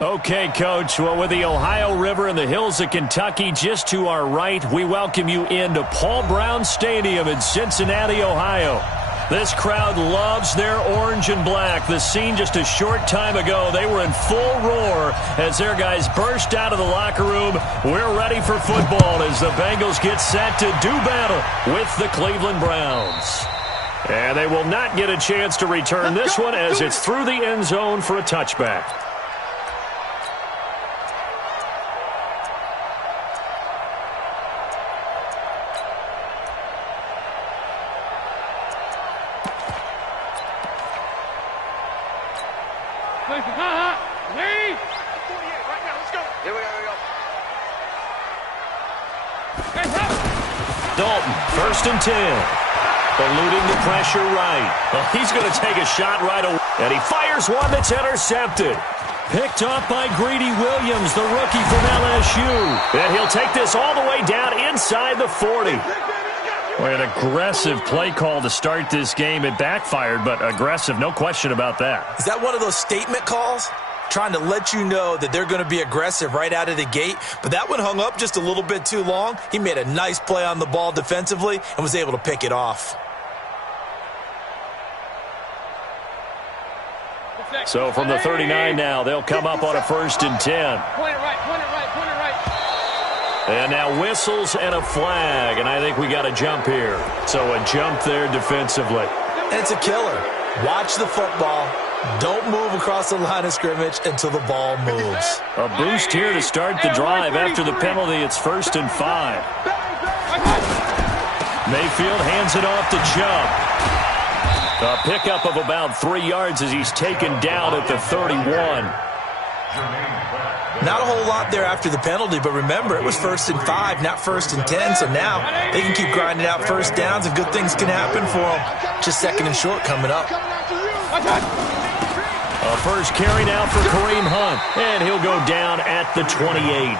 Okay, Coach. Well, with the Ohio River and the hills of Kentucky just to our right, we welcome you into Paul Brown Stadium in Cincinnati, Ohio. This crowd loves their orange and black. The scene just a short time ago, they were in full roar as their guys burst out of the locker room. We're ready for football as the Bengals get set to do battle with the Cleveland Browns. And they will not get a chance to return this one as it's through the end zone for a touchback. Dalton, 1st and 10. Eluding the pressure right. Well, he's going to take a shot right away. And he fires one that's intercepted. Picked off by Greedy Williams, the rookie from LSU. And he'll take this all the way down inside the 40. Well, an aggressive play call to start this game. It backfired, but aggressive, no question about that. Is that one of those statement calls? Trying to let you know that they're going to be aggressive right out of the gate. But that one hung up just a little bit too long. He made a nice play on the ball defensively and was able to pick it off. So from the 39 now, they'll come up on a 1st and 10. Point it right, point it right, point it right. And now whistles and a flag, and I think we got a jump here. So a jump there defensively. And it's a killer. Watch the football. Don't move across the line of scrimmage until the ball moves. A boost here to start the drive. After the penalty, it's 1st and 5. Mayfield hands it off to Chubb. A pickup of about 3 yards as he's taken down at the 31. Not a whole lot there after the penalty, but remember, it was 1st and 5, not 1st and 10, so now they can keep grinding out first downs and good things can happen for them. Just 2nd and short coming up. A first carry now for Kareem Hunt, and he'll go down at the 28.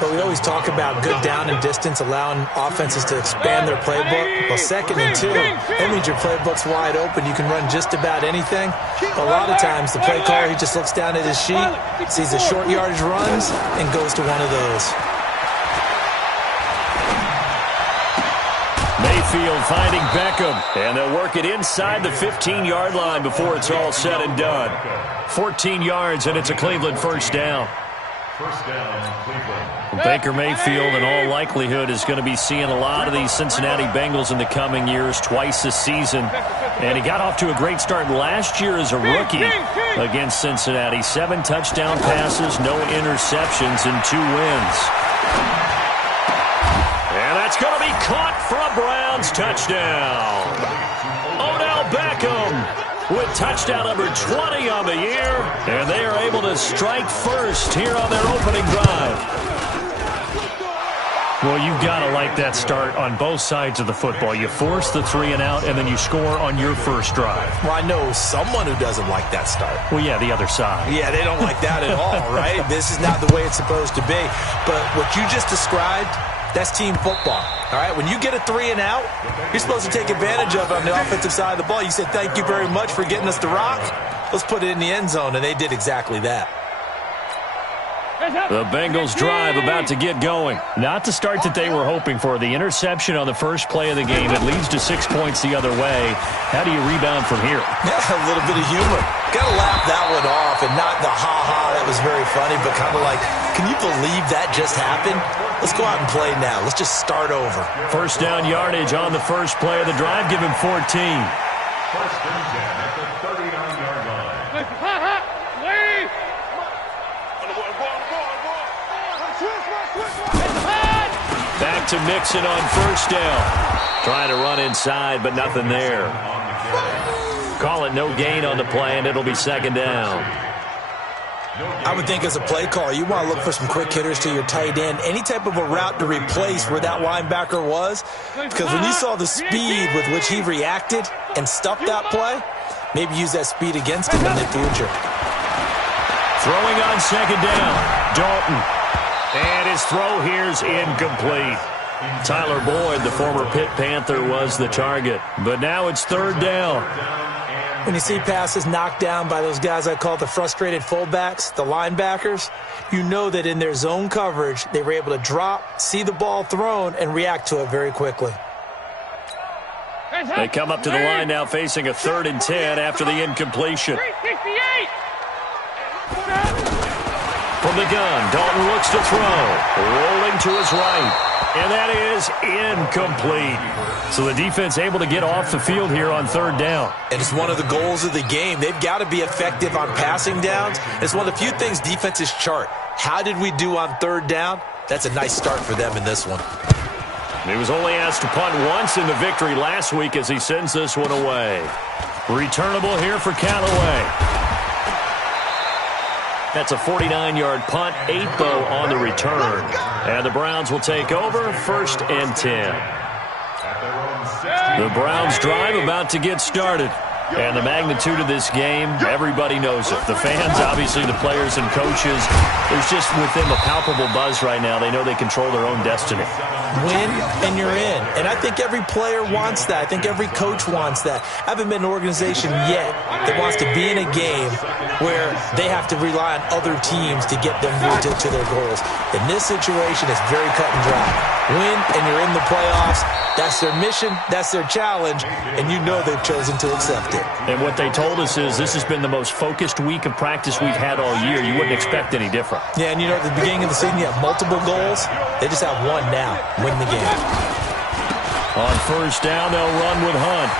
But we always talk about good down and distance, allowing offenses to expand their playbook. Well, 2nd and 2, that means your playbook's wide open. You can run just about anything. A lot of times, the play caller, he just looks down at his sheet, sees the short yardage runs, and goes to one of those. Mayfield finding Beckham, and they'll work it inside the 15-yard line before it's all said and done. 14 yards, and it's a Cleveland first down. Baker Mayfield, in all likelihood, is going to be seeing a lot of these Cincinnati Bengals in the coming years, twice a season. And he got off to a great start last year as a rookie against Cincinnati. 7 touchdown passes, no interceptions, and 2 wins. And that's going to be caught for a Browns touchdown. Odell Beckham with touchdown number 20 on the year. And they are able to strike first here on their opening drive. Well, you've got to like that start on both sides of the football. You force the 3 and out, and then you score on your first drive. Well, I know someone who doesn't like that start. Well, yeah, the other side. Yeah, they don't like that at all, right? This is not the way it's supposed to be. But what you just described, that's team football. All right, when you get a 3 and out, you're supposed to take advantage of it on the offensive side of the ball. You said, thank you very much for getting us the rock. Let's put it in the end zone, and they did exactly that. The Bengals drive about to get going. Not the start that they were hoping for. The interception on the first play of the game. It leads to 6 points the other way. How do you rebound from here? Yeah, a little bit of humor. Got to laugh that one off, and not the ha-ha. That was very funny, but kind of like, can you believe that just happened? Let's go out and play now. Let's just start over. First down yardage on the first play of the drive. Give him 14. First and 10 at the 39-yard line. Back to Mixon on first down. Trying to run inside, but nothing there. Call it no gain on the play, and it'll be 2nd down. I would think as a play caller, you want to look for some quick hitters to your tight end. Any type of a route to replace where that linebacker was. Because when you saw the speed with which he reacted and stuffed that play, maybe use that speed against him in the future. Throwing on 2nd down, Dalton. And his throw here's incomplete. Tyler Boyd, the former Pitt Panther, was the target. But now it's 3rd down. When you see passes knocked down by those guys I call the frustrated fullbacks, the linebackers, you know that in their zone coverage, they were able to drop, see the ball thrown, and react to it very quickly. They come up to the line now facing a 3rd and 10 after the incompletion. 368. From the gun, Dalton looks to throw. Rolling to his right. And that is incomplete. So the defense able to get off the field here on 3rd down. And it's one of the goals of the game. They've got to be effective on passing downs. It's one of the few things defenses chart. How did we do on 3rd down? That's a nice start for them in this one. He was only asked to punt once in the victory last week as he sends this one away. Returnable here for Callaway. That's a 49-yard punt, 8 though on the return. And the Browns will take over, 1st and 10. The Browns drive about to get started. And the magnitude of this game, everybody knows it. The fans, obviously the players and coaches, there's just with them a palpable buzz right now. They know they control their own destiny. Win and you're in. And I think every player wants that. I think every coach wants that. I haven't been an organization yet that wants to be in a game where they have to rely on other teams to get them to their goals. In this situation, it's very cut and dry. Win and you're in the playoffs. That's their mission. That's their challenge. And you know they've chosen to accept it. And what they told us is this has been the most focused week of practice we've had all year. You wouldn't expect any different. Yeah, and you know at the beginning of the season you have multiple goals. They just have one now. Win the game. On 1st down, they'll run with Hunt.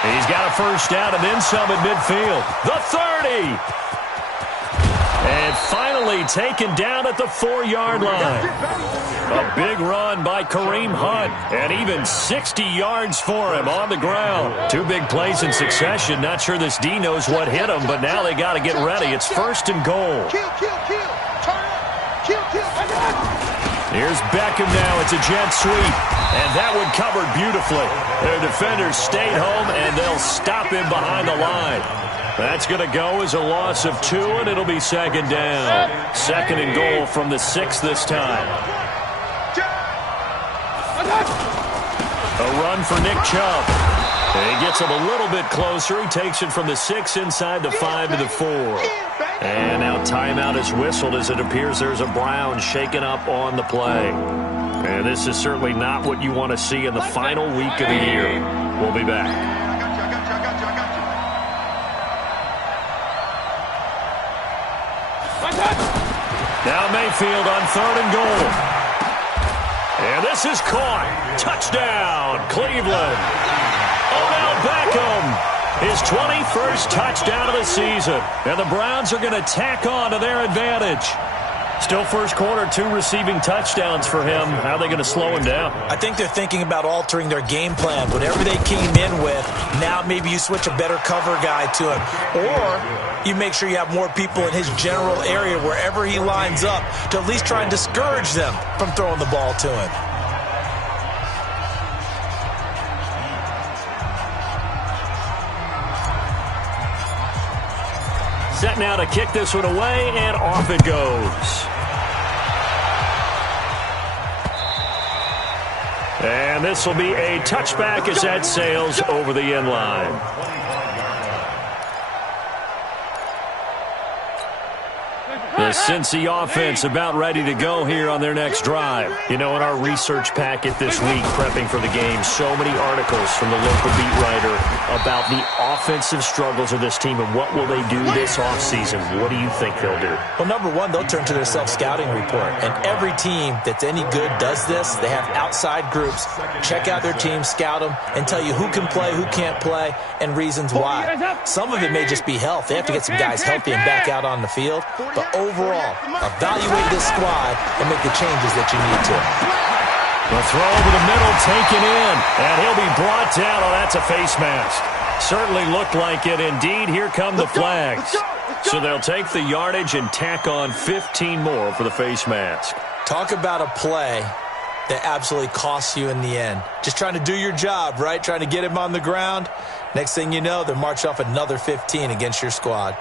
He's got a 1st down and then some at midfield. The 30. And finally taken down at the 4-yard line. A big run by Kareem Hunt, and even 60 yards for him on the ground. 2 big plays in succession. Not sure this D knows what hit him, but now they got to get ready. It's 1st and goal. Here's Beckham now. It's a jet sweep, and that one covered beautifully. Their defenders stayed home, and they'll stop him behind the line. That's going to go as a loss of 2, and it'll be 2nd down. 2nd and goal from the 6 this time. A run for Nick Chubb. He gets him a little bit closer. He takes it from the 6 inside the 5 to the 4. And now timeout is whistled as it appears there's a Brown shaken up on the play. And this is certainly not what you want to see in the final week of the year. We'll be back. Now Mayfield on 3rd and goal. And this is caught. Touchdown, Cleveland. Odell Beckham, his 21st touchdown of the season. And the Browns are going to tack on to their advantage. Still first quarter, 2 receiving touchdowns for him. How are they going to slow him down? I think they're thinking about altering their game plan. Whatever they came in with, now maybe you switch a better cover guy to him. Or you make sure you have more people in his general area wherever he lines up to at least try and discourage them from throwing the ball to him. Set now to kick this one away, and off it goes. And this will be a touchback as that sails over the end line. The Cincy offense about ready to go here on their next drive. You know, in our research packet this week, prepping for the game, so many articles from the local beat writer about the offensive struggles of this team and what will they do this offseason. What do you think they'll do? Well, number one, they'll turn to their self-scouting report. And every team that's any good does this. They have outside groups, check out their team, scout them, and tell you who can play, who can't play, and reasons why. Some of it may just be health. They have to get some guys healthy and back out on the field. But overall, evaluate this squad and make the changes that you need to. The throw over the middle, taken in, and he'll be brought down. Oh, that's a face mask. Certainly looked like it. Indeed, here come the flags. So they'll take the yardage and tack on 15 more for the face mask. Talk about a play that absolutely costs you in the end. Just trying to do your job, right? Trying to get him on the ground. Next thing you know, they're marching off another 15 against your squad.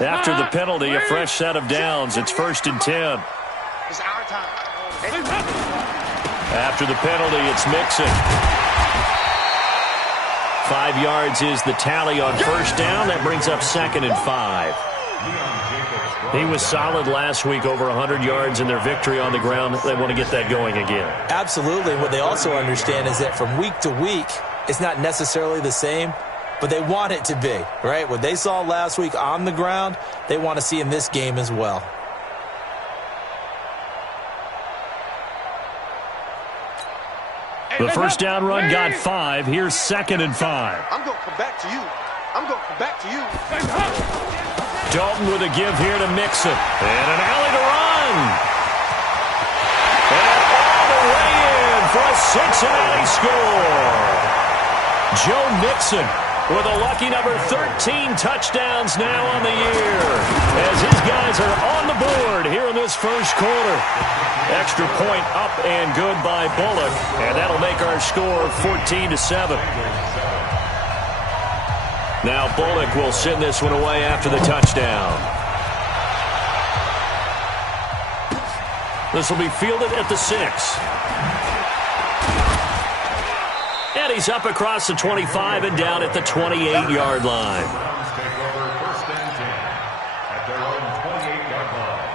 After the penalty, a fresh set of downs. It's 1st and 10. It's our time. After the penalty, it's Mixon. 5 yards is the tally on first down. That brings up 2nd and 5. He was solid last week, over 100 yards in their victory on the ground. They want to get that going again. Absolutely. What they also understand is that from week to week, it's not necessarily the same, but they want it to be, right? What they saw last week on the ground, they want to see in this game as well. The first down run got 5. Here's 2nd and 5. I'm going to come back to you. I'm going to come back to you. Dalton with a give here to Mixon. And an alley to run. And all the way in for a Cincinnati score. Joe Mixon with a lucky number 13 touchdowns now on the year, as his guys are on the board here in this first quarter. Extra point up and good by Bullock, and that'll make our score 14-7. Now Bullock will send this one away after the touchdown. This will be fielded at the 6. And he's up across the 25 and down at the 28-yard line. Take over 1st and 10 at their own 28-yard line.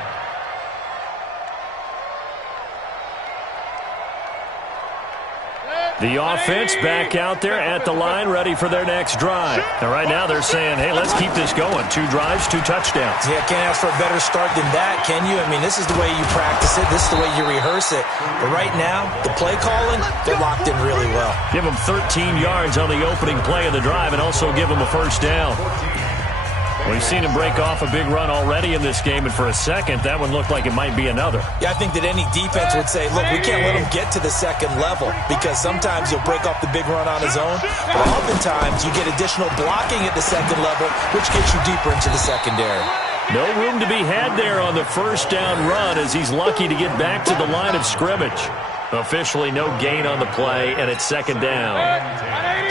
The offense back out there at the line, ready for their next drive. And right now they're saying, hey, let's keep this going. 2 drives, 2 touchdowns. Yeah, can't ask for a better start than that, can you? I mean, this is the way you practice it. This is the way you rehearse it. But right now, the play calling, they're locked in really well. Give them 13 yards on the opening play of the drive and also give them a first down. We've seen him break off a big run already in this game, and for a second, that one looked like it might be another. Yeah, I think that any defense would say, look, we can't let him get to the second level, because sometimes he'll break off the big run on his own, but oftentimes you get additional blocking at the second level, which gets you deeper into the secondary. No room to be had there on the first down run, as he's lucky to get back to the line of scrimmage. Officially no gain on the play, and it's 2nd down.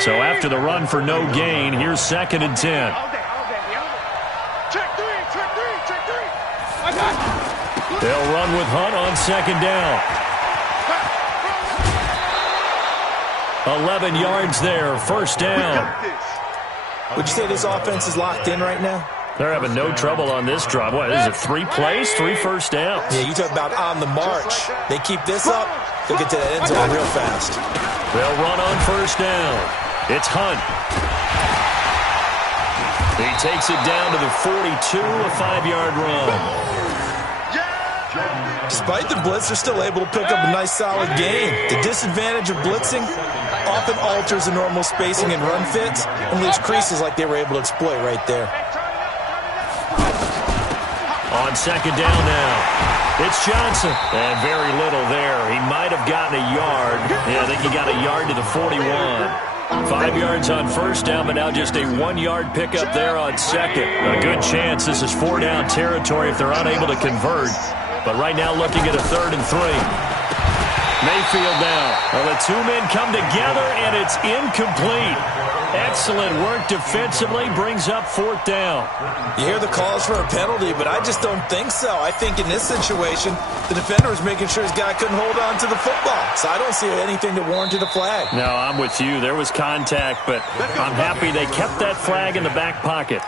So after the run for no gain, here's 2nd and 10. They'll run with Hunt on 2nd down. 11 yards there, first down. Would you say this offense is locked in right now? They're having no trouble on this drive. What, is it 3 plays, 3 first downs? Yeah, you talk about on the march. They keep this up, they'll get to that end zone real fast. They'll run on first down. It's Hunt. He takes it down to the 42, a 5-yard run. Despite the blitz, they're still able to pick up a nice, solid gain. The disadvantage of blitzing often alters the normal spacing and run fits and leaves creases like they were able to exploit right there. On 2nd down now, it's Johnson. And very little there. He might have gotten a yard. Yeah, I think he got a yard to the 41. 5 yards on first down, but now just a 1-yard pickup there on 2nd. A good chance this is 4-down territory if they're unable to convert. But right now looking at a 3rd and 3. Mayfield now. Well, the 2 men come together, and it's incomplete. Excellent work defensively, brings up 4th down. You hear the calls for a penalty, but I just don't think so. I think in this situation, the defender was making sure his guy couldn't hold on to the football. So I don't see anything that warranted a flag. No, I'm with you. There was contact, but I'm happy they kept that flag in the back pocket.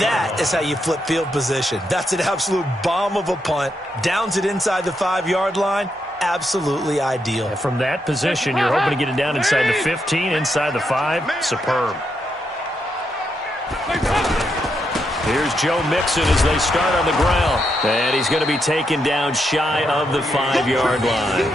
That is how you flip field position. That's an absolute bomb of a punt. Downs it inside the 5-yard line. Absolutely ideal. And from that position, you're hoping to get it down inside the 15, inside the 5. Superb. Here's Joe Mixon as they start on the ground. And he's going to be taken down shy of the 5-yard line.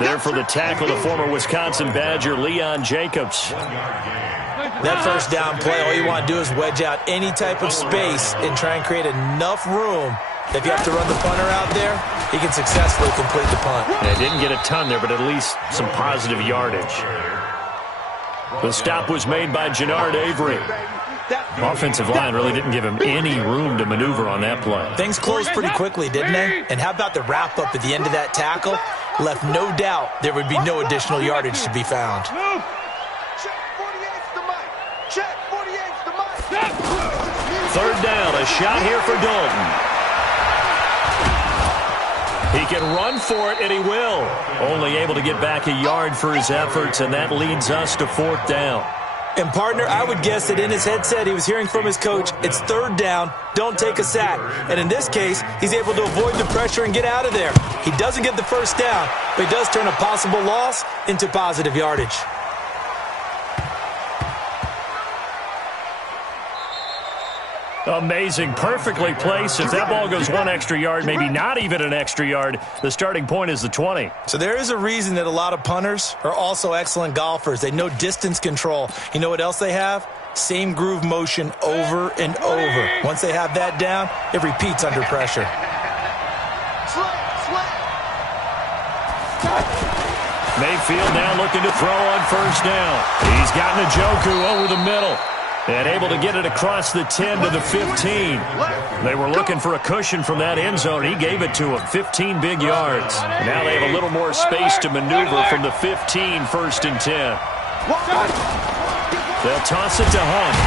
There for the tackle, the former Wisconsin Badger, Leon Jacobs. That first down play, all you want to do is wedge out any type of space and try and create enough room. If you have to run the punter out there, he can successfully complete the punt. Yeah, didn't get a ton there, but at least some positive yardage. The stop was made by Jannard Avery. Offensive line really didn't give him any room to maneuver on that play. Things closed pretty quickly, didn't they? And how about the wrap-up at the end of that tackle? Left no doubt there would be no additional yardage to be found. Third down, a shot here for Dalton. He can run for it, and he will. Only able to get back a yard for his efforts, and that leads us to 4th down. And, partner, I would guess that in his headset he was hearing from his coach, it's 3rd down, don't take a sack. And in this case, he's able to avoid the pressure and get out of there. He doesn't get the 1st down, but he does turn a possible loss into positive yardage. Amazing, perfectly placed. If that ball goes 1 extra yard, maybe not even an extra yard, the starting point is the 20. So there is a reason that a lot of punters are also excellent golfers. They know distance control. You know what else they have? Same groove motion over and over. Once they have that down, it repeats under pressure. Mayfield now looking to throw on 1st down. He's got Njoku over the middle. And able to get it across the 10 to the 15. They were looking for a cushion from that end zone. He gave it to them. 15 big yards. Now they have a little more space to maneuver from the 15, 1st and 10. They'll toss it to Hunt.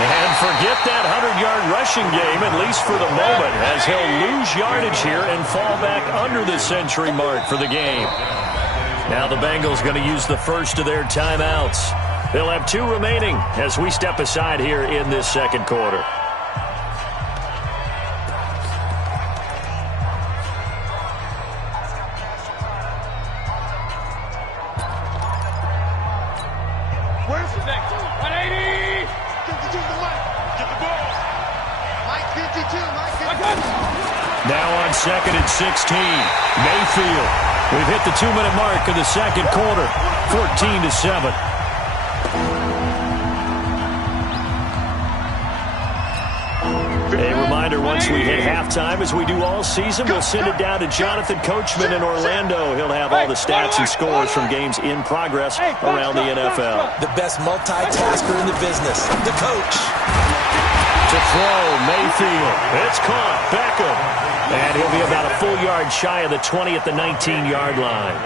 And forget that 100-yard rushing game, at least for the moment, as he'll lose yardage here and fall back under the century mark for the game. Now the Bengals going to use the first of their timeouts. They'll have 2 remaining as we step aside here in this 2nd quarter. Where's the next 180? 52 to Mike. Get the ball. Mike 52. Mike 52. Now on 2nd and 16. Mayfield. We've hit the 2-minute mark of the 2nd quarter. 14-7. A reminder, once we hit halftime, as we do all season, we'll send it down to Jonathan Coachman in Orlando. He'll have all the stats and scores from games in progress around the NFL. The best multitasker in the business, the coach. To throw, Mayfield. It's caught. Beckham. And he'll be about a full yard shy of the 20 at the 19-yard line.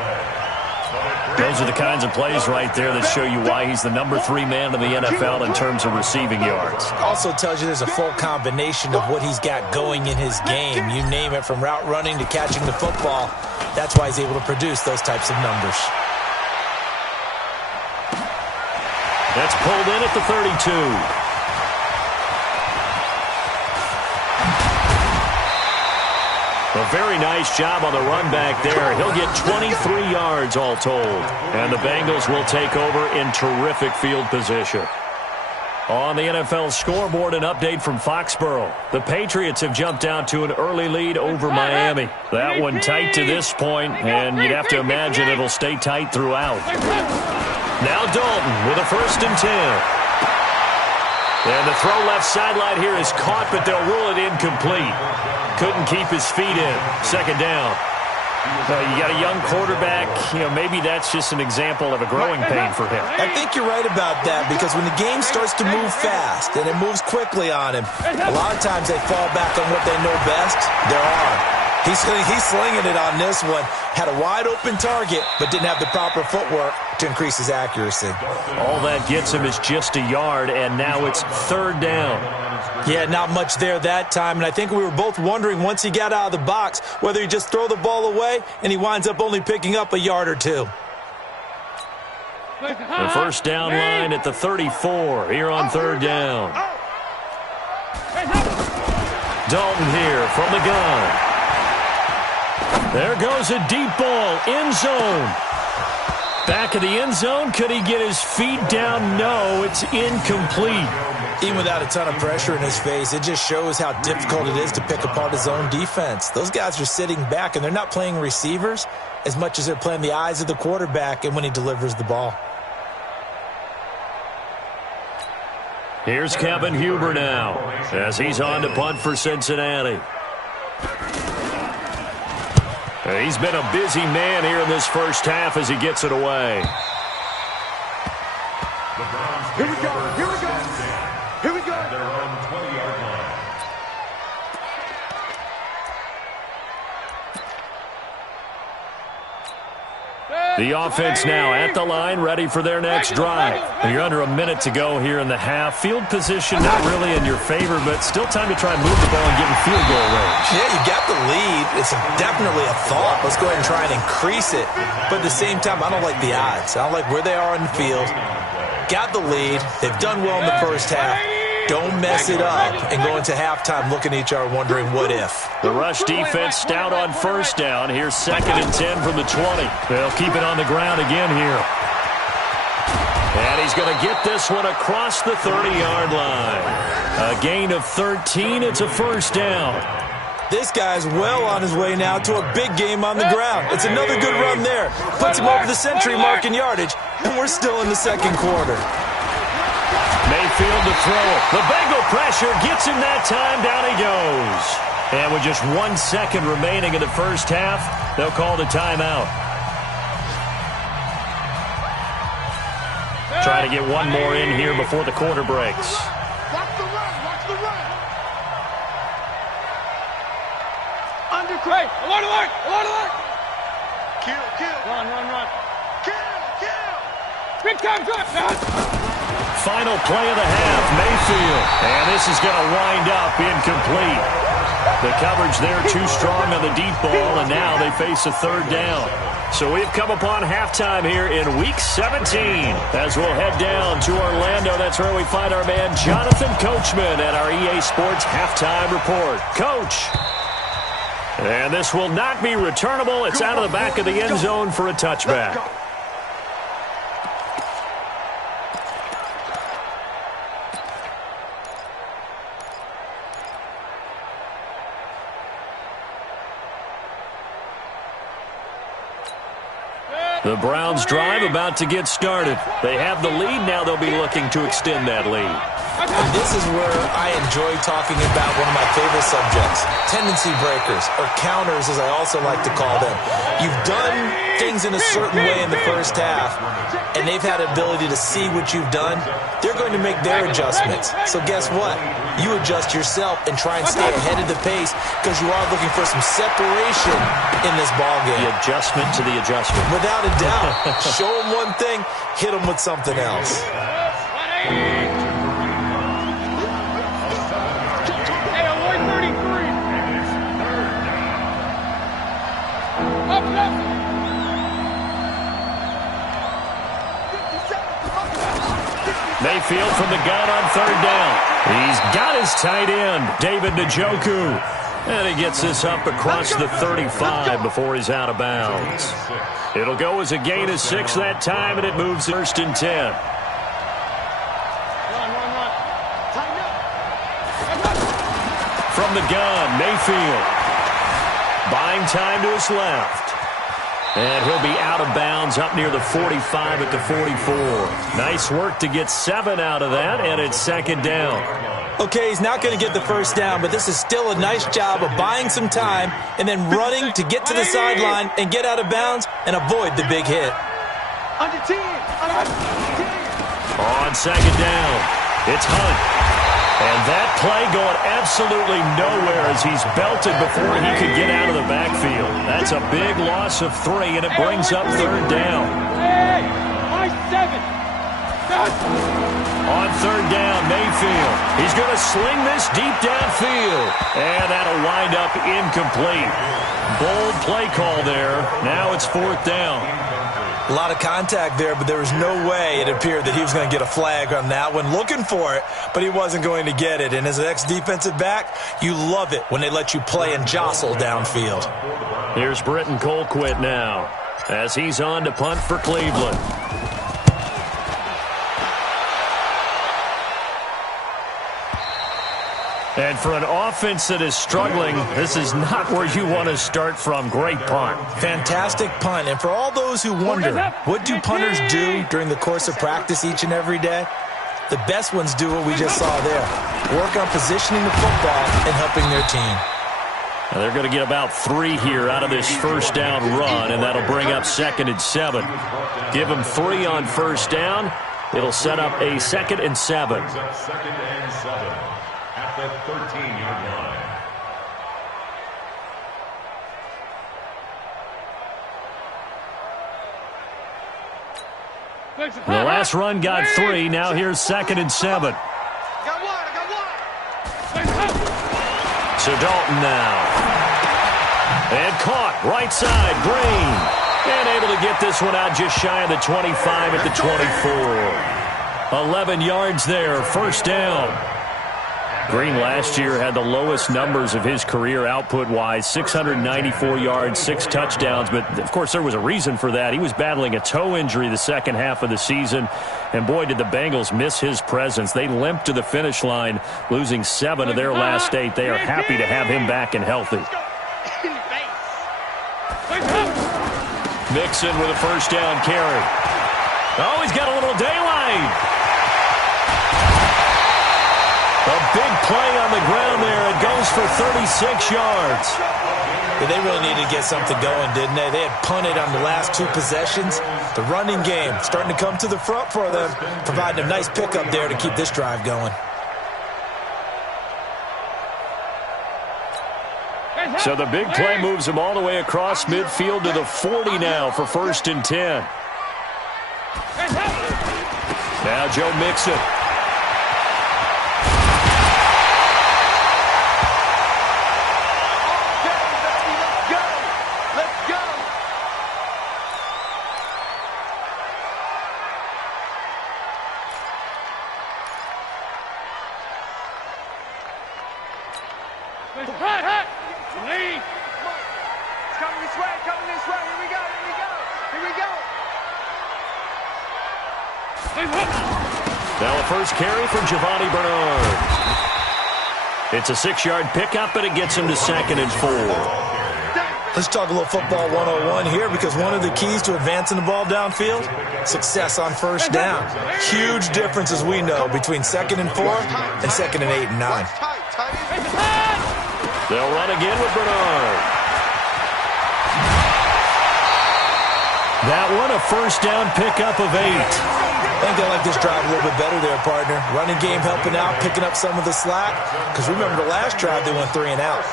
Those are the kinds of plays right there that show you why he's the number 3 man in the NFL in terms of receiving yards. Also tells you there's a full combination of what he's got going in his game. You name it, from route running to catching the football. That's why he's able to produce those types of numbers. That's pulled in at the 32. A very nice job on the run back there. He'll get 23 yards all told. And the Bengals will take over in terrific field position. On the NFL scoreboard, an update from Foxborough. The Patriots have jumped out to an early lead over Miami. That one tight to this point, and you'd have to imagine it'll stay tight throughout. Now Dalton with a 1st and 10. And the throw left sideline here is caught, but they'll rule it incomplete. Couldn't keep his feet in. 2nd down. You got a young quarterback. Maybe that's just an example of a growing pain for him. I think you're right about that, because when the game starts to move fast and it moves quickly on him, a lot of times they fall back on what they know best, their arm. He's slinging it on this one. Had a wide open target, but didn't have the proper footwork to increase his accuracy. All that gets him is just a yard, and now it's 3rd down. Yeah, not much there that time, and I think we were both wondering once he got out of the box whether he just throw the ball away, and he winds up only picking up a yard or 2. The 1st down line at the 34 here on 3rd down. Dalton here from the gun. There goes a deep ball, end zone. Back of the end zone, could he get his feet down? No, it's incomplete. Even without a ton of pressure in his face, it just shows how difficult it is to pick apart his own defense. Those guys are sitting back, and they're not playing receivers as much as they're playing the eyes of the quarterback and when he delivers the ball. Here's Kevin Huber now as he's on to punt for Cincinnati. He's been a busy man here in this 1st half as he gets it away. Here we go. Here we go. Here we go. Their own 20-yard line. The offense now at the line, ready for their next drive. You're under a minute to go here in the half. Field position not really in your favor, but still time to try and move the ball and get in field goal range. Yeah, you got the lead. it's definitely a thought. Let's go ahead and try and increase it. But at the same time, I don't like the odds. I don't like where they are on the field. Got the lead. They've done well in the first half. Don't mess it up and go into halftime looking at each other wondering what if. The rush defense stout on first down. Here's 2nd and 10 from the 20. They'll keep it on the ground again here. And he's going to get this one across the 30-yard line. A gain of 13. It's a first down. This guy's well on his way now to a big game on the ground. It's another good run there. Puts him over the century mark in yardage, and we're still in the second quarter. Mayfield to throw it. The Bengal pressure gets him that time. Down he goes. And with just 1 second remaining in the first half, they'll call the timeout. Trying to get one more in here before the quarter breaks. Watch the run. Watch the run. Undercut. Alert. Kill. Run. Kill. Big time drop. Final play of the half, Mayfield. And this is going to wind up incomplete. The coverage there too strong on the deep ball, and now they face a third down. So we've come upon halftime here in Week 17. As we'll head down to Orlando, that's where we find our man Jonathan Coachman at our EA Sports Halftime Report. Coach. And this will not be returnable. It's out of the back of the end zone for a touchback. The Browns drive about to get started. They have the lead. Now they'll be looking to extend that lead. And this is where I enjoy talking about one of my favorite subjects, tendency breakers, or counters as I also like to call them. You've done things in a certain way in the first half, and they've had the ability to see what you've done. They're going to make their adjustments. So guess what? You adjust yourself and try and stay ahead of the pace because you are looking for some separation in this ballgame. The adjustment to the adjustment. Without a doubt. Show them one thing, hit them with something else. Mayfield from the gun on third down. He's got his tight end, David Njoku. And he gets this up across the 35 before he's out of bounds. It'll go as a gain of 6 that time, and it moves 1st and 10. From the gun, Mayfield. Buying time to his left. And he'll be out of bounds up near the 45 at the 44. Nice work to get 7 out of that, and it's 2nd down. Okay, he's not going to get the first down, but this is still a nice job of buying some time and then running to get to the sideline and get out of bounds and avoid the big hit. Under 10. On 2nd down, it's Hunt. And that play going absolutely nowhere as he's belted before he could get out of the backfield. That's a big loss of 3, and it brings up 3rd down. On 3rd down, Mayfield. He's going to sling this deep downfield. And that'll wind up incomplete. Bold play call there. Now it's 4th down. A lot of contact there, but there was no way it appeared that he was going to get a flag on that one. Looking for it, but he wasn't going to get it. And as an ex-defensive back, you love it when they let you play and jostle downfield. Here's Britton Colquitt now as he's on to punt for Cleveland. And for an offense that is struggling, this is not where you want to start from. Great punt. Fantastic punt. And for all those who wonder, what do punters do during the course of practice each and every day? The best ones do what we just saw there. Work on positioning the football and helping their team. Now they're going to get about 3 here out of this first down run, and that'll bring up 2nd and 7. Give them 3 on first down. It'll set up a 2nd and 7. At the 13-yard line. The last run got 3. Now here's 2nd and 7. So Dalton now. And caught, right side, Green. And able to get this one out just shy of the 25 at the 24. 11 yards there, first down. Green last year had the lowest numbers of his career output-wise, 694 yards, 6 touchdowns. But, of course, there was a reason for that. He was battling a toe injury the second half of the season. And, boy, did the Bengals miss his presence. They limped to the finish line, losing 7 of their last 8. They are happy to have him back and healthy. Mixon with a first down carry. Oh, he's got a little daylight. A big play on the ground there. It goes for 36 yards. Yeah, they really needed to get something going, didn't they? They had punted on the last 2 possessions. The running game starting to come to the front for them, providing a nice pickup there to keep this drive going. So the big play moves him all the way across midfield to the 40 now for first and 10. Now Joe Mixon. Now a first carry from Giovanni Bernard. It's a 6-yard pickup, but it gets him to 2nd and 4. Let's talk a little football 101 here, because one of the keys to advancing the ball downfield, success on first down. Huge difference, as we know, between 2nd and 4 and 2nd and 8 and 9. They'll run again with Bernard. That one a first down pickup of 8. I think they like this drive a little bit better there, partner. Running game helping out, picking up some of the slack. Because remember the last drive, they went 3 and out.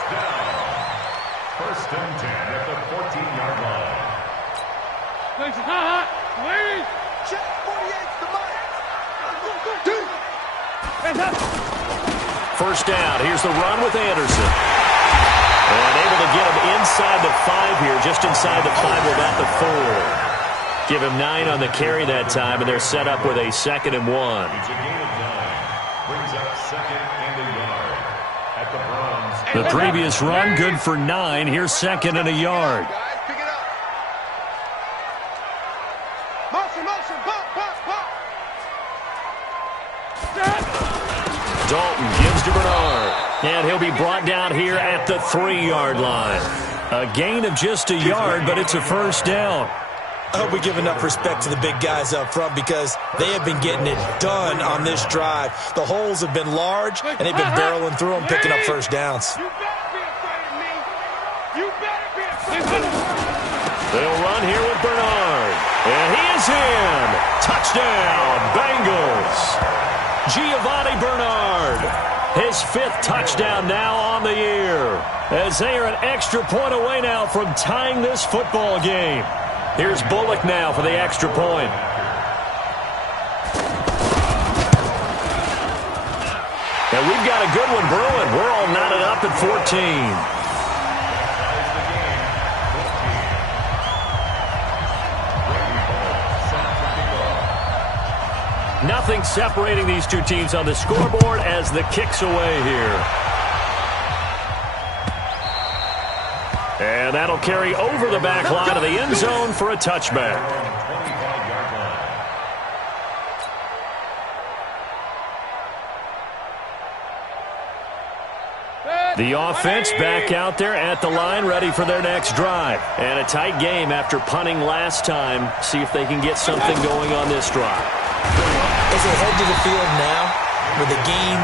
First and 10 at the 14-yard line. First down. Here's the run with Anderson. And able to get him inside the 5 here, just inside the 5 without the 4. Give him 9 on the carry that time, and they're set up with a 2nd and 1. It's a gain of 9. Brings up 2nd and a yard at the Browns. The previous run, good for 9. Here's 2nd and a yard. Pick it up. Motion, bump. Dalton gives to Bernard. And he'll be brought down here at the 3-yard line. A gain of just a yard, but it's a first down. I hope we give enough respect to the big guys up front, because they have been getting it done on this drive. The holes have been large, and they've been barreling through them, picking up first downs. You better be afraid of me. You better be afraid of me. They'll run here with Bernard. And he is in. Touchdown, Bengals. Giovanni Bernard. His 5th touchdown now on the year, as they are an extra point away now from tying this football game. Here's Bullock now for the extra point. And we've got a good one brewing. We're all knotted up at 14. Nothing separating these two teams on the scoreboard as the kick's away here. And that'll carry over the back line of the end zone for a touchback. The offense back out there at the line, ready for their next drive. And a tight game after punting last time. See if they can get something going on this drive. As they head to the field now, with the game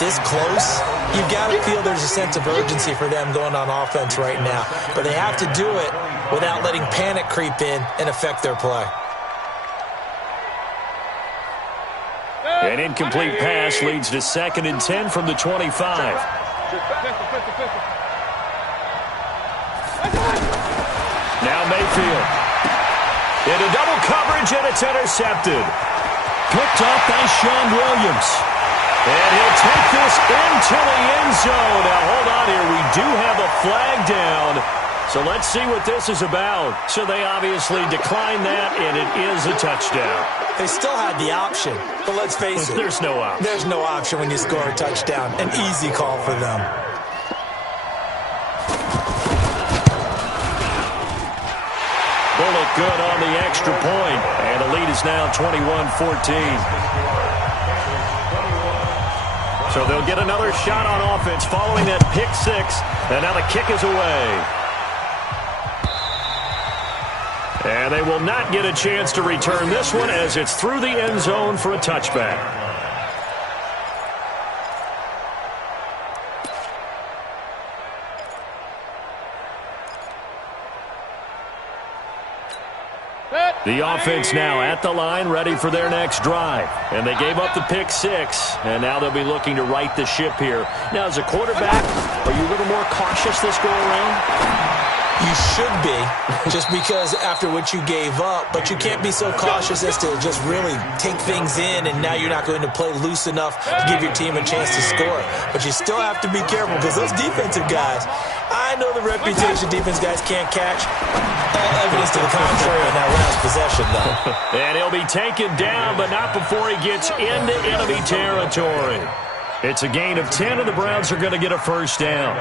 this close, you've got to feel there's a sense of urgency for them going on offense right now. But they have to do it without letting panic creep in and affect their play. An incomplete pass leads to 2nd and 10 from the 25. Now Mayfield. Into double coverage, and it's intercepted. Picked up by Sean Williams. And he'll take this into the end zone. Now, hold on here. We do have a flag down. So let's see what this is about. So they obviously declined that, and it is a touchdown. They still had the option, but let's face it. There's no option. There's no option when you score a touchdown. An easy call for them. Will look good on the extra point, and the lead is now 21-14. So they'll get another shot on offense following that pick six, and now the kick is away. And they will not get a chance to return this one as it's through the end zone for a touchback. The offense now at the line, ready for their next drive. And they gave up the pick six, and now they'll be looking to right the ship here. Now, as a quarterback, are you a little more cautious this go-around? You should be, just because after what you gave up, but you can't be so cautious as to just really take things in, and now you're not going to play loose enough to give your team a chance to score. But you still have to be careful because those defensive guys, I know the reputation defense guys can't catch. All evidence to the contrary on that last possession, though. And he'll be taken down, but not before he gets into enemy territory. It's a gain of 10, and the Browns are going to get a first down.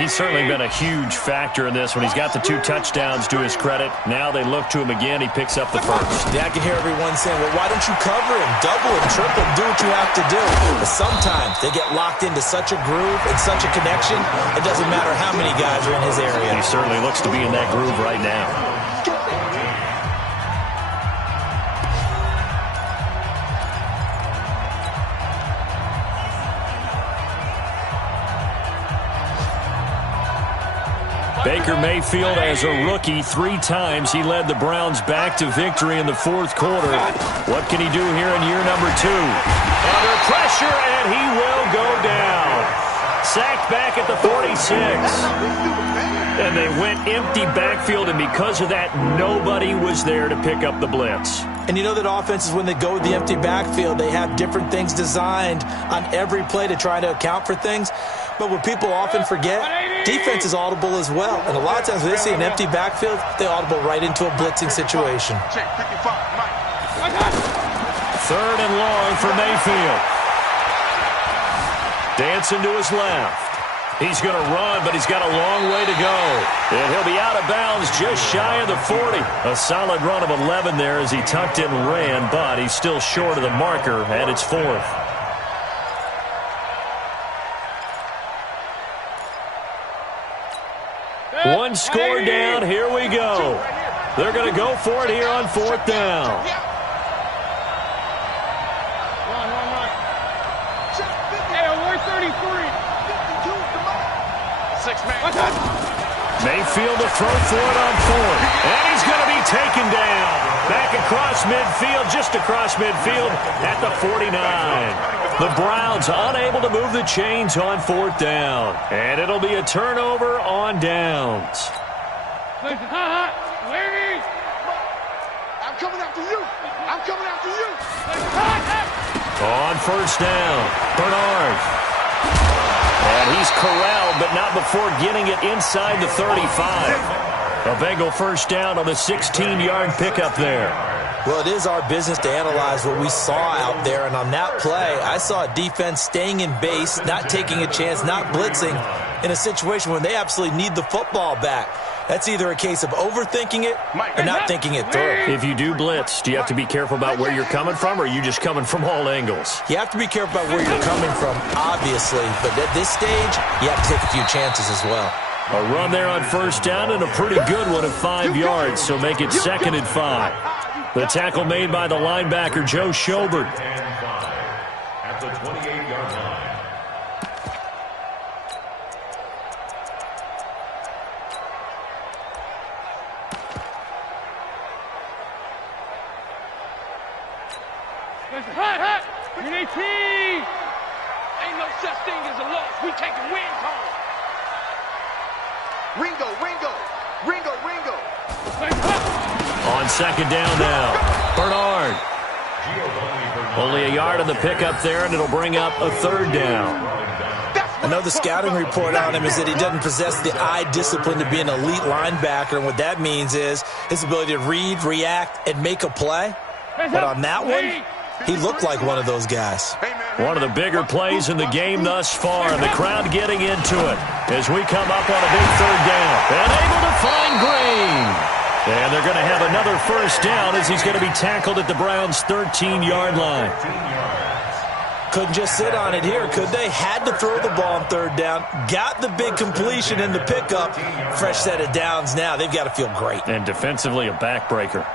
He's certainly been a huge factor in this when he's got the 2 touchdowns to his credit. Now they look to him again. He picks up the first. Yeah, I can hear everyone saying, well, why don't you cover him, double him, triple him, do what you have to do. But sometimes they get locked into such a groove and such a connection, it doesn't matter how many guys are in his area. He certainly looks to be in that groove right now. Baker Mayfield, as a rookie, 3 times he led the Browns back to victory in the fourth quarter. What can he do here in year number 2? Under pressure, and he will go down. Sacked back at the 46. And they went empty backfield, and because of that, nobody was there to pick up the blitz. And you know that offenses, when they go with the empty backfield, they have different things designed on every play to try to account for things. But what people often forget, defense is audible as well. And a lot of times when they see an empty backfield, they audible right into a blitzing situation. 3rd and long for Mayfield. Dancing to his left. He's going to run, but he's got a long way to go. And he'll be out of bounds just shy of the 40. A solid run of 11 there as he tucked in and ran, but he's still short of the marker, and it's 4th. One score down. Here we go. They're going to go for it here on 4th down. Mayfield to throw for it on 4th. And he's going to be taken down. Back across midfield, just across midfield at the 49. The Browns unable to move the chains on 4th down. And it'll be a turnover on downs. I'm coming after you. I'm coming after you. On 1st down, Bernard. And he's corralled, but not before getting it inside the 35. A Bengal first down on a 16-yard pickup there. Well, it is our business to analyze what we saw out there, and on that play, I saw a defense staying in base, not taking a chance, not blitzing, in a situation where they absolutely need the football back. That's either a case of overthinking it or not thinking it through. If you do blitz, do you have to be careful about where you're coming from, or are you just coming from all angles? You have to be careful about where you're coming from, obviously, but at this stage, you have to take a few chances as well. A run there on 1st down and a pretty good one at 5 yards, so make it 2nd and 5. The tackle made by the linebacker, Joe Schobert. At the 28-yard line. Ain't no such thing as a loss. We taking wins home. Ringo, Ringo, Ringo, Ringo. On 2nd down now, Bernard. Only a yard on the pickup there, and it'll bring up a 3rd down. That's I know the scouting report on him is that he doesn't possess the eye discipline to be an elite linebacker, and what that means is his ability to read, react, and make a play. But on that one, he looked like one of those guys. One of the bigger plays in the game thus far, and the crowd getting into it as we come up on a big third down. And able to find Green. And they're going to have another first down as he's going to be tackled at the Browns' 13-yard line. Couldn't just sit on it here, could they? Had to throw the ball on third down. Got the big completion in the pickup. Fresh set of downs now. They've got to feel great. And defensively, a backbreaker.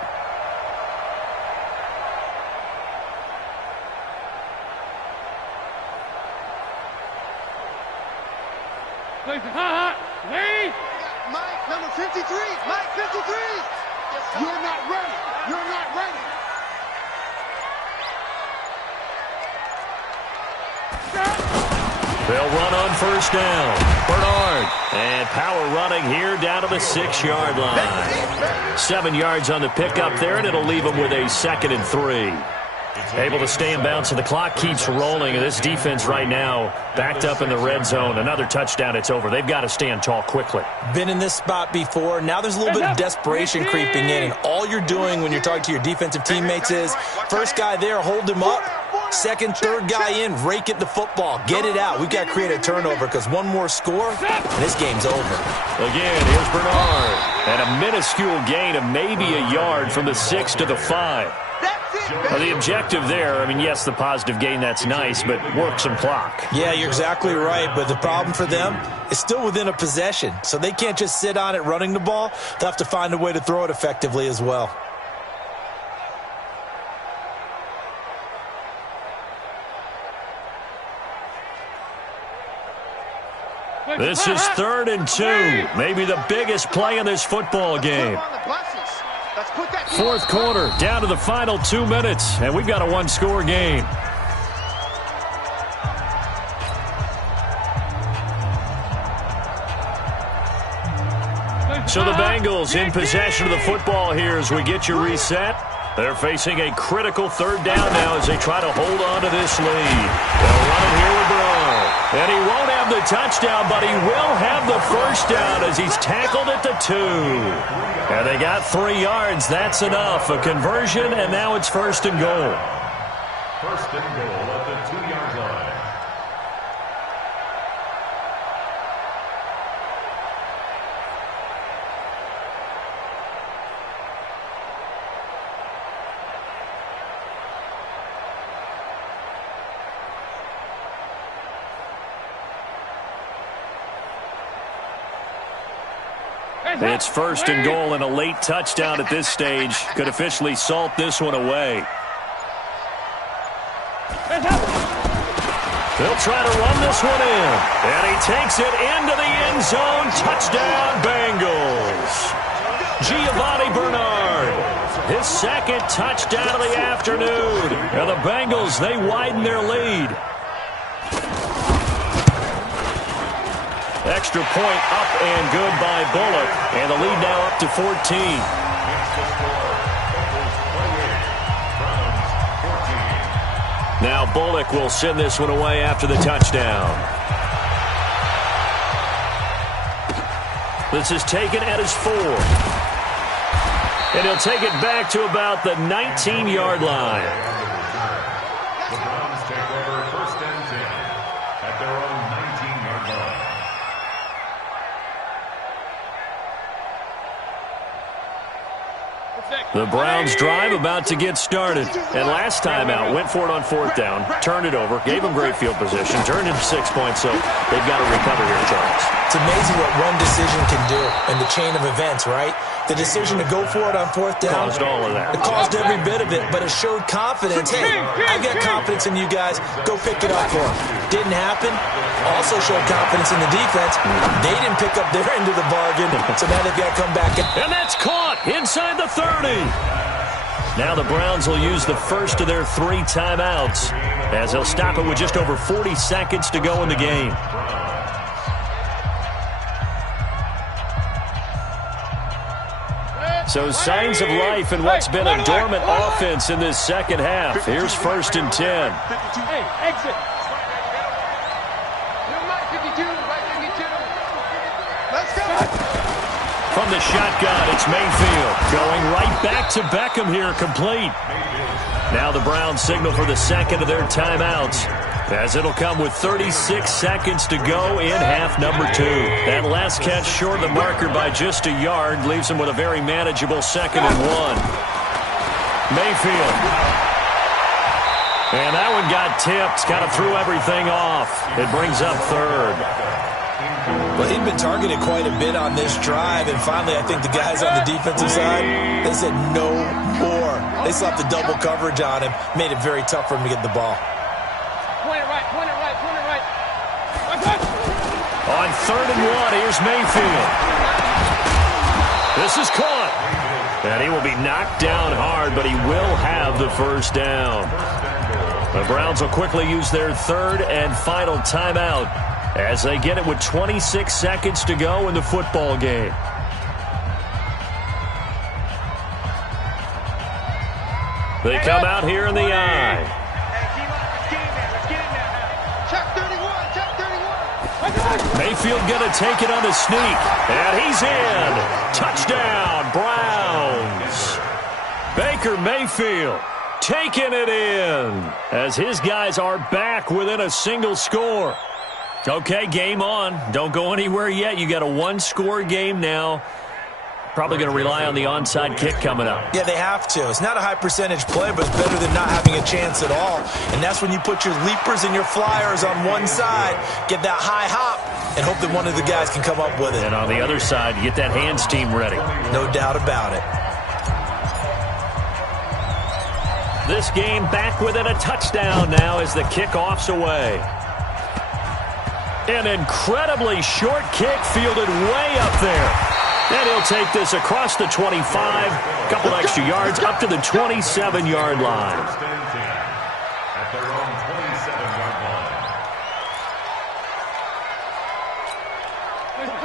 Mike, number 53. Mike, 53. You're not ready. You're not ready. They'll run on first down. Bernard. And power running here down to the 6-yard line. 7 yards on the pickup there, and it'll leave them with a 2nd and 3. Able to stay in bounds, and the clock keeps rolling. And this defense right now backed up in the red zone. Another touchdown, it's over. They've got to stand tall quickly. Been in this spot before. Now there's a little bit of desperation creeping in. And all you're doing when you're talking to your defensive teammates is first guy there, hold him up. Second, third guy in, rake at the football. Get it out. We've got to create a turnover because one more score, and this game's over. Again, here's Bernard. And a minuscule gain of maybe a yard from the 6 to the 5. Well, the objective there, I mean, yes, the positive gain, that's nice, but work some clock. Yeah, you're exactly right, but the problem for them is still within a possession, so they can't just sit on it running the ball. They'll have to find a way to throw it effectively as well. This is 3rd and 2, maybe the biggest play in this football game. 4th quarter, down to the final 2 minutes, and we've got a one-score game. So the Bengals in possession of the football here as we get you reset. They're facing a critical 3rd down now as they try to hold on to this lead. They'll run it here with Brown. And he won't have the touchdown, but he will have the first down as he's tackled at the 2. And they got 3 yards. That's enough. A conversion, and now it's 1st and goal. 1st and goal at the 2-yard line. It's 1st and goal, and a late touchdown at this stage could officially salt this one away. They'll try to run this one in, and he takes it into the end zone. Touchdown, Bengals. Giovanni Bernard, his 2nd touchdown of the afternoon. And the Bengals, they widen their lead. Extra point up and good by Bullock. And the lead now up to 14. Now Bullock will send this one away after the touchdown. This is taken at his 4. And he'll take it back to about the 19-yard line. The Browns take over 1st and 10 at their own 19-yard line. The Browns drive about to get started. And last time out, went for it on 4th down, turned it over, gave them great field position, turned into 6 points, so they've got to recover here, Charles. It's amazing what one decision can do in the chain of events, right? The decision to go for it on 4th down. Caused all of that. It caused every bit of it, but it showed confidence. Hey, I've got confidence in you guys. Go pick it up for them. Didn't happen. Also showed confidence in the defense. They didn't pick up their end of the bargain, so now they've got to come back. And that's caught inside the 30. Now the Browns will use the first of their 3 timeouts as they'll stop it with just over 40 seconds to go in the game. So signs of life in what's been a dormant offense in this second half. Here's 1st and 10. Hey, exit. From the shotgun, it's Mayfield. Going right back to Beckham here, complete. Now the Browns signal for the second of their timeouts, as it'll come with 36 seconds to go in half number 2. That last catch short of the marker by just a yard leaves them with a very manageable 2nd and 1. Mayfield. And that one got tipped, kind of threw everything off. It brings up 3rd. Well, he'd been targeted quite a bit on this drive, and finally I think the guys on the defensive side, they said no more. They slapped the double coverage on him, made it very tough for him to get the ball. Point it right. On 3rd and 1, here's Mayfield. This is caught. And he will be knocked down hard, but he will have the first down. The Browns will quickly use their 3rd and final timeout as they get it with 26 seconds to go in the football game. They come out here in the eye. Let's get in there now. Check 31. Mayfield going to take it on the sneak. And he's in. Touchdown, Browns. Baker Mayfield taking it in as his guys are back within a single score. Okay, game on. Don't go anywhere yet. You got a 1-score game now. Probably going to rely on the onside kick coming up. Yeah, they have to. It's not a high percentage play, but it's better than not having a chance at all. And that's when you put your leapers and your flyers on one side, get that high hop, and hope that one of the guys can come up with it. And on the other side, you get that hands team ready. No doubt about it. This game back within a touchdown now as the kickoff's away. An incredibly short kick fielded way up there. And he'll take this across the 25, a couple extra yards up to the 27-yard line. At their own 27-yard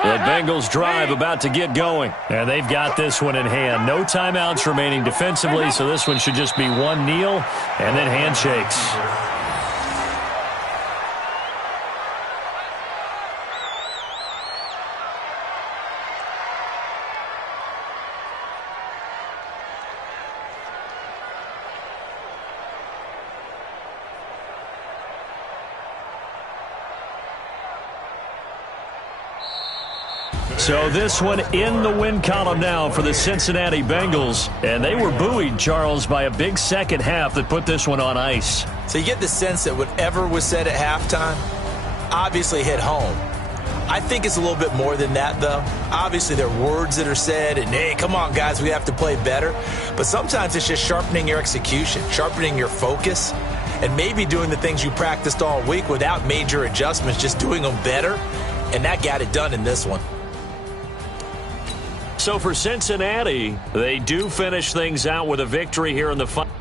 line. The Bengals drive about to get going. And they've got this one in hand. No timeouts remaining defensively, so this one should just be one kneel and then handshakes. So this one in the win column now for the Cincinnati Bengals. And they were buoyed, Charles, by a big second half that put this one on ice. So you get the sense that whatever was said at halftime obviously hit home. I think it's a little bit more than that, though. Obviously, there are words that are said, and, hey, come on, guys, we have to play better. But sometimes it's just sharpening your execution, sharpening your focus, and maybe doing the things you practiced all week without major adjustments, just doing them better. And that got it done in this one. So for Cincinnati, they do finish things out with a victory here in the final.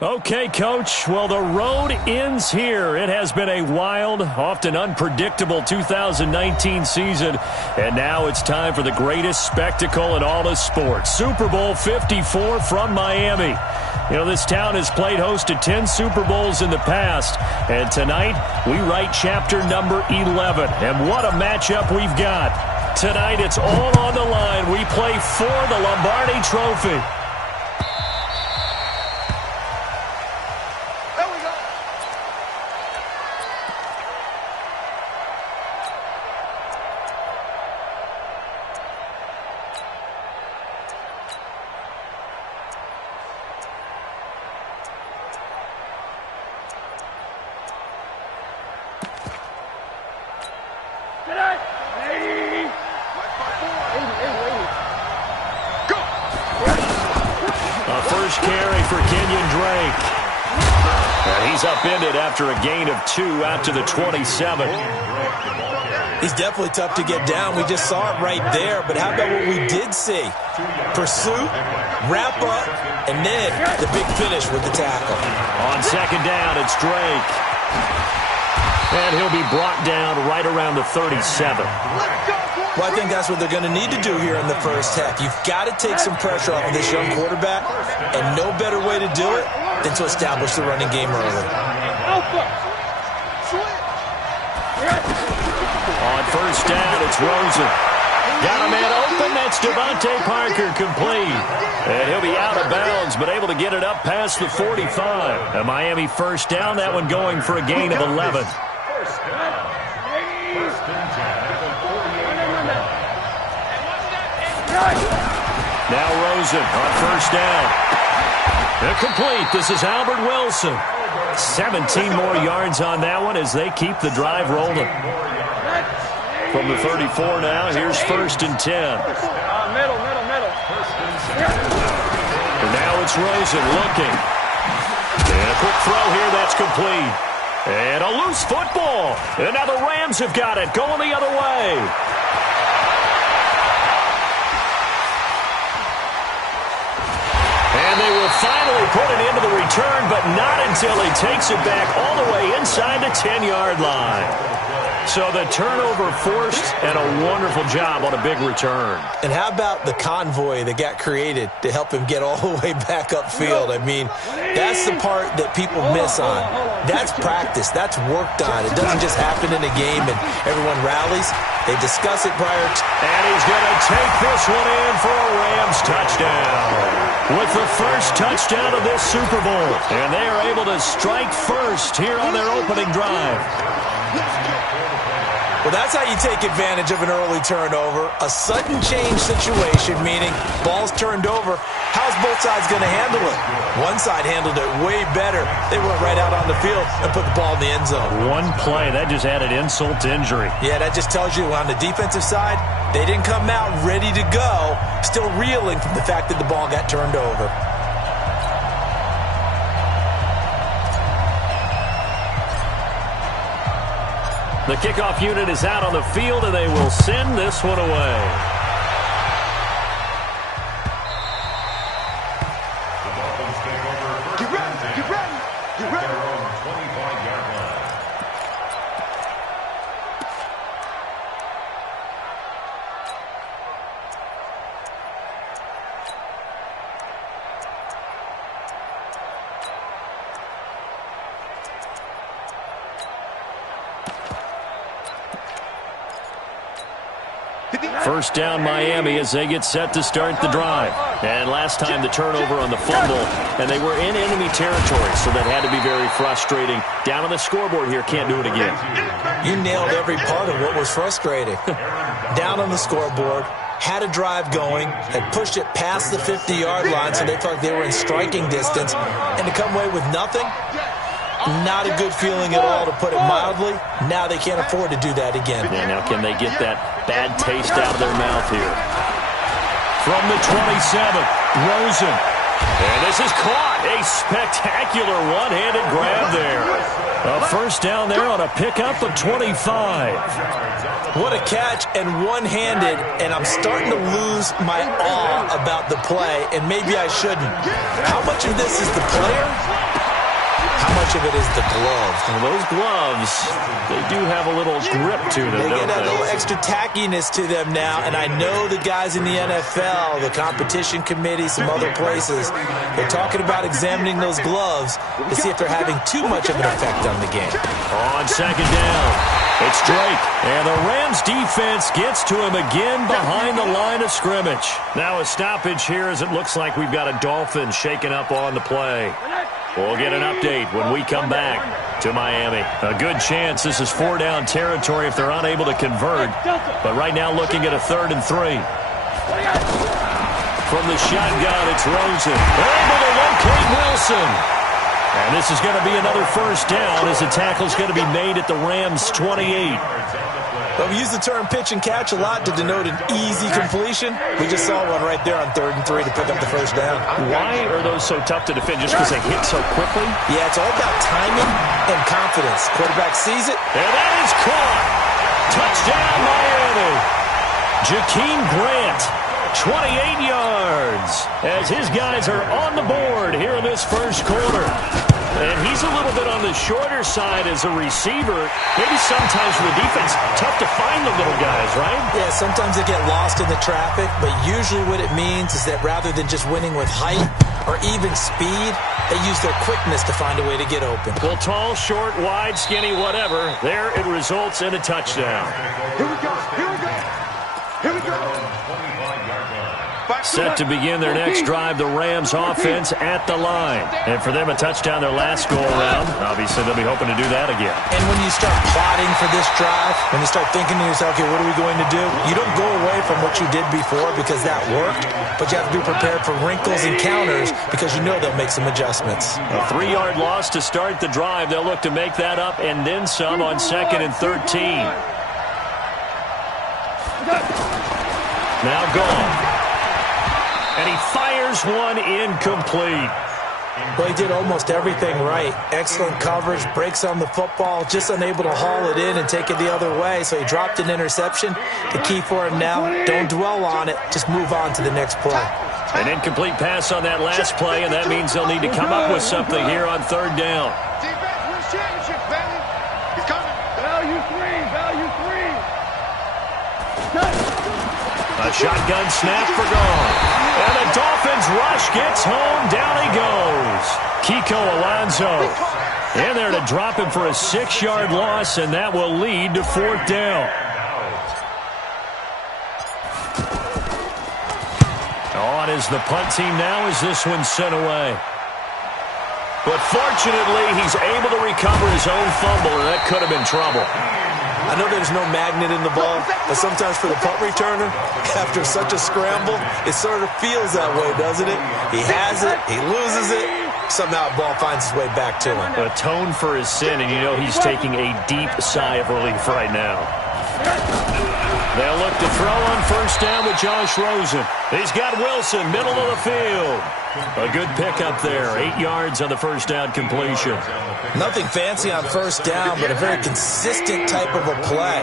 Okay, Coach. Well, the road ends here. It has been a wild, often unpredictable 2019 season. And now it's time for the greatest spectacle in all of sports. Super Bowl 54 from Miami. You know, this town has played host to 10 Super Bowls in the past. And tonight, we write chapter number 11. And what a matchup we've got. Tonight, it's all on the line. We play for the Lombardi Trophy. First carry for Kenyon Drake. And he's upended after a gain of 2 out to the 27. He's definitely tough to get down. We just saw it right there. But how about what we did see? Pursuit, wrap up, and then the big finish with the tackle. On second down, it's Drake. And he'll be brought down right around the 37. Well, I think that's what they're going to need to do here in the first half. You've got to take some pressure off of this young quarterback, and no better way to do it than to establish the running game early. On first down, it's Rosen. Got a man open. That's Devontae Parker complete. And he'll be out of bounds, but able to get it up past the 45. A Miami first down, that one going for a gain of 11. Now Rosen on first down. Incomplete. This is Albert Wilson. 17 more yards on that one as they keep the drive rolling. From the 34 now, here's first and 10. Middle. And now it's Rosen looking. And a quick throw here, that's complete. And a loose football. And now the Rams have got it, going the other way. And they will finally put it into the return, but not until he takes it back all the way inside the 10-yard line. So the turnover forced, and a wonderful job on a big return. And how about the convoy that got created to help him get all the way back upfield? I mean, that's the part that people miss on. That's practice. That's worked on. It doesn't just happen in a game and everyone rallies. They discuss it prior to... And he's going to take this one in for a Rams touchdown. With the first touchdown of this Super Bowl. And they are able to strike first here on their opening drive. Well, that's how you take advantage of an early turnover. A sudden change situation, meaning ball's turned over. How's both sides going to handle it? One side handled it way better. They went right out on the field and put the ball in the end zone. One play, that just added insult to injury. Yeah, that just tells you on the defensive side, they didn't come out ready to go, still reeling from the fact that the ball got turned over. The kickoff unit is out on the field, and they will send this one away. The Dolphins take over first and 10 at their own 25-yard line. First down Miami as they get set to start the drive. And last time the turnover on the fumble, and they were in enemy territory, so that had to be very frustrating. Down on the scoreboard here, can't do it again. You nailed every part of what was frustrating. Down on the scoreboard, had a drive going, had pushed it past the 50-yard line, so they felt like they were in striking distance, and to come away with nothing, not a good feeling at all, to put it mildly. Now they can't afford to do that again. Yeah, now can they get that bad taste out of their mouth here? From the 27, Rosen. And this is caught. A spectacular one-handed grab there. A first down there on a pickup of 25. What a catch, and one-handed, and I'm starting to lose my awe about the play, and maybe I shouldn't. How much of this is the player much of it is the gloves? Well, those gloves, they do have a little grip to them, They don't get a they? little extra tackiness to them now, and I know the guys in the NFL, the competition committee, some other places, they're talking about examining those gloves to see if they're having too much of an effect on the game. On second down, it's Drake, and the Rams defense gets to him again behind the line of scrimmage. Now a stoppage here as it looks like we've got a Dolphin shaken up on the play. We'll get an update when we come back to Miami. A good chance this is 4-down territory if they're unable to convert. But right now looking at a 3rd and 3. From the shotgun, it's Rosen. They're able to locate Wilson. And this is going to be another 1st down as the tackle's going to be made at the Rams' 28. Well, we use the term pitch and catch a lot to denote an easy completion. We just saw one right there on 3rd and 3 to pick up the 1st down. Why are those so tough to defend? Just because they hit so quickly? Yeah, it's all about timing and confidence. Quarterback sees it. And that is caught. Touchdown, Miami. Jakeem Grant, 28 yards, as his guys are on the board here in this 1st quarter. And he's a little bit on the shorter side as a receiver. Maybe sometimes for the defense, tough to find the little guys, right? Yeah, sometimes they get lost in the traffic, but usually what it means is that rather than just winning with height or even speed, they use their quickness to find a way to get open. Well, tall, short, wide, skinny, whatever, there it results in a touchdown. Here we go. Here we go. Here we go. Set to begin their next drive, the Rams offense at the line. And for them, a touchdown their last go-around. Obviously, they'll be hoping to do that again. And when you start plotting for this drive, when you start thinking to yourself, okay, what are we going to do? You don't go away from what you did before because that worked, but you have to be prepared for wrinkles and counters because you know they'll make some adjustments. A 3-yard loss to start the drive. They'll look to make that up and then some on 2nd and 13. Now gone. And he fires one incomplete. Well, he did almost everything right. Excellent coverage, breaks on the football, just unable to haul it in and take it the other way. So he dropped an interception. The key for him now, don't dwell on it. Just move on to the next play. An incomplete pass on that last play, and that means they'll need to come up with something here on 3rd down. Defense wins championships, baby. He's coming. Value 3. Value 3. A shotgun snap for gone. And the Dolphins rush gets home. Down he goes. Kiko Alonso in there to drop him for a 6-yard loss, and that will lead to 4th down. On is the punt team now as this one's sent away. But fortunately, he's able to recover his own fumble, and that could have been trouble. I know there's no magnet in the ball, but sometimes for the punt returner, after such a scramble, it sort of feels that way, doesn't it? He has it, he loses it, somehow the ball finds its way back to him. Atone for his sin, and you know he's taking a deep sigh of relief right now. They'll look to throw on 1st down with Josh Rosen. He's got Wilson, middle of the field. A good pickup there, 8 yards on the 1st down completion. Nothing fancy on 1st down, but a very consistent type of a play.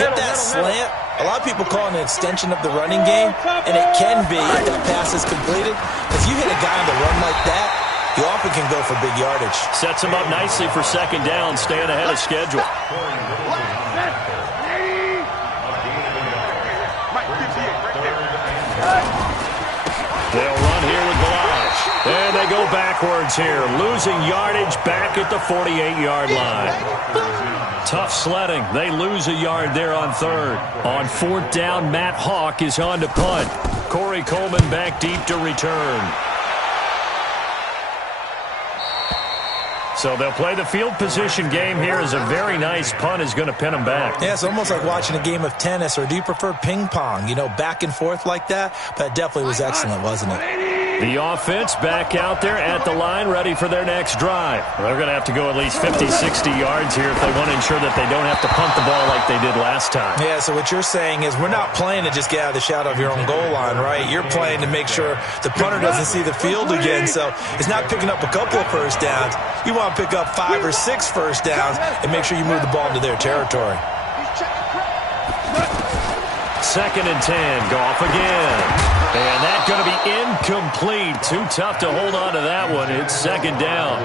Hit that slant. A lot of people call it an extension of the running game, and it can be if that pass is completed. If you hit a guy on the run like that, you often can go for big yardage. Sets him up nicely for 2nd down, staying ahead of schedule. They'll run here with Balazs. And they go backwards here, losing yardage back at the 48-yard line. Tough sledding. They lose a yard there on 3rd. On 4th down, Matt Hawk is on to punt. Corey Coleman back deep to return. So they'll play the field position game here as a very nice punt is going to pin them back. Yeah, it's almost like watching a game of tennis, or do you prefer ping pong? You know, back and forth like that? But it definitely was excellent, wasn't it? The offense back out there at the line, ready for their next drive. They're going to have to go at least 50, 60 yards here if they want to ensure that they don't have to punt the ball like they did last time. Yeah, so what you're saying is we're not playing to just get out of the shadow of your own goal line, right? You're playing to make sure the punter doesn't see the field again. So it's not picking up a couple of 1st downs. You want to pick up 5 or 6 1st downs and make sure you move the ball into their territory. 2nd and 10, Goff again. And that's going to be incomplete. Too tough to hold on to that one. It's 2nd down.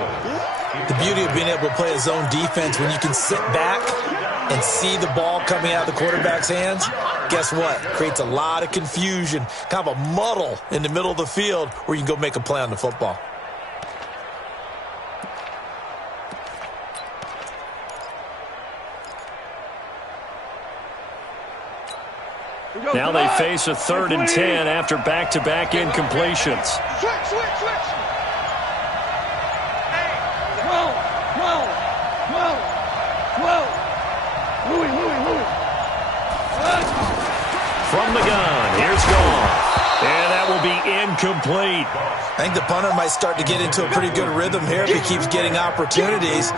The beauty of being able to play a zone defense when you can sit back and see the ball coming out of the quarterback's hands, guess what? Creates a lot of confusion, kind of a muddle in the middle of the field where you can go make a play on the football. Now they face a 3rd and 10 after back-to-back incompletions. Switch. From the gun, here's gone. And that will be incomplete. I think the punter might start to get into a pretty good rhythm here if he keeps getting opportunities.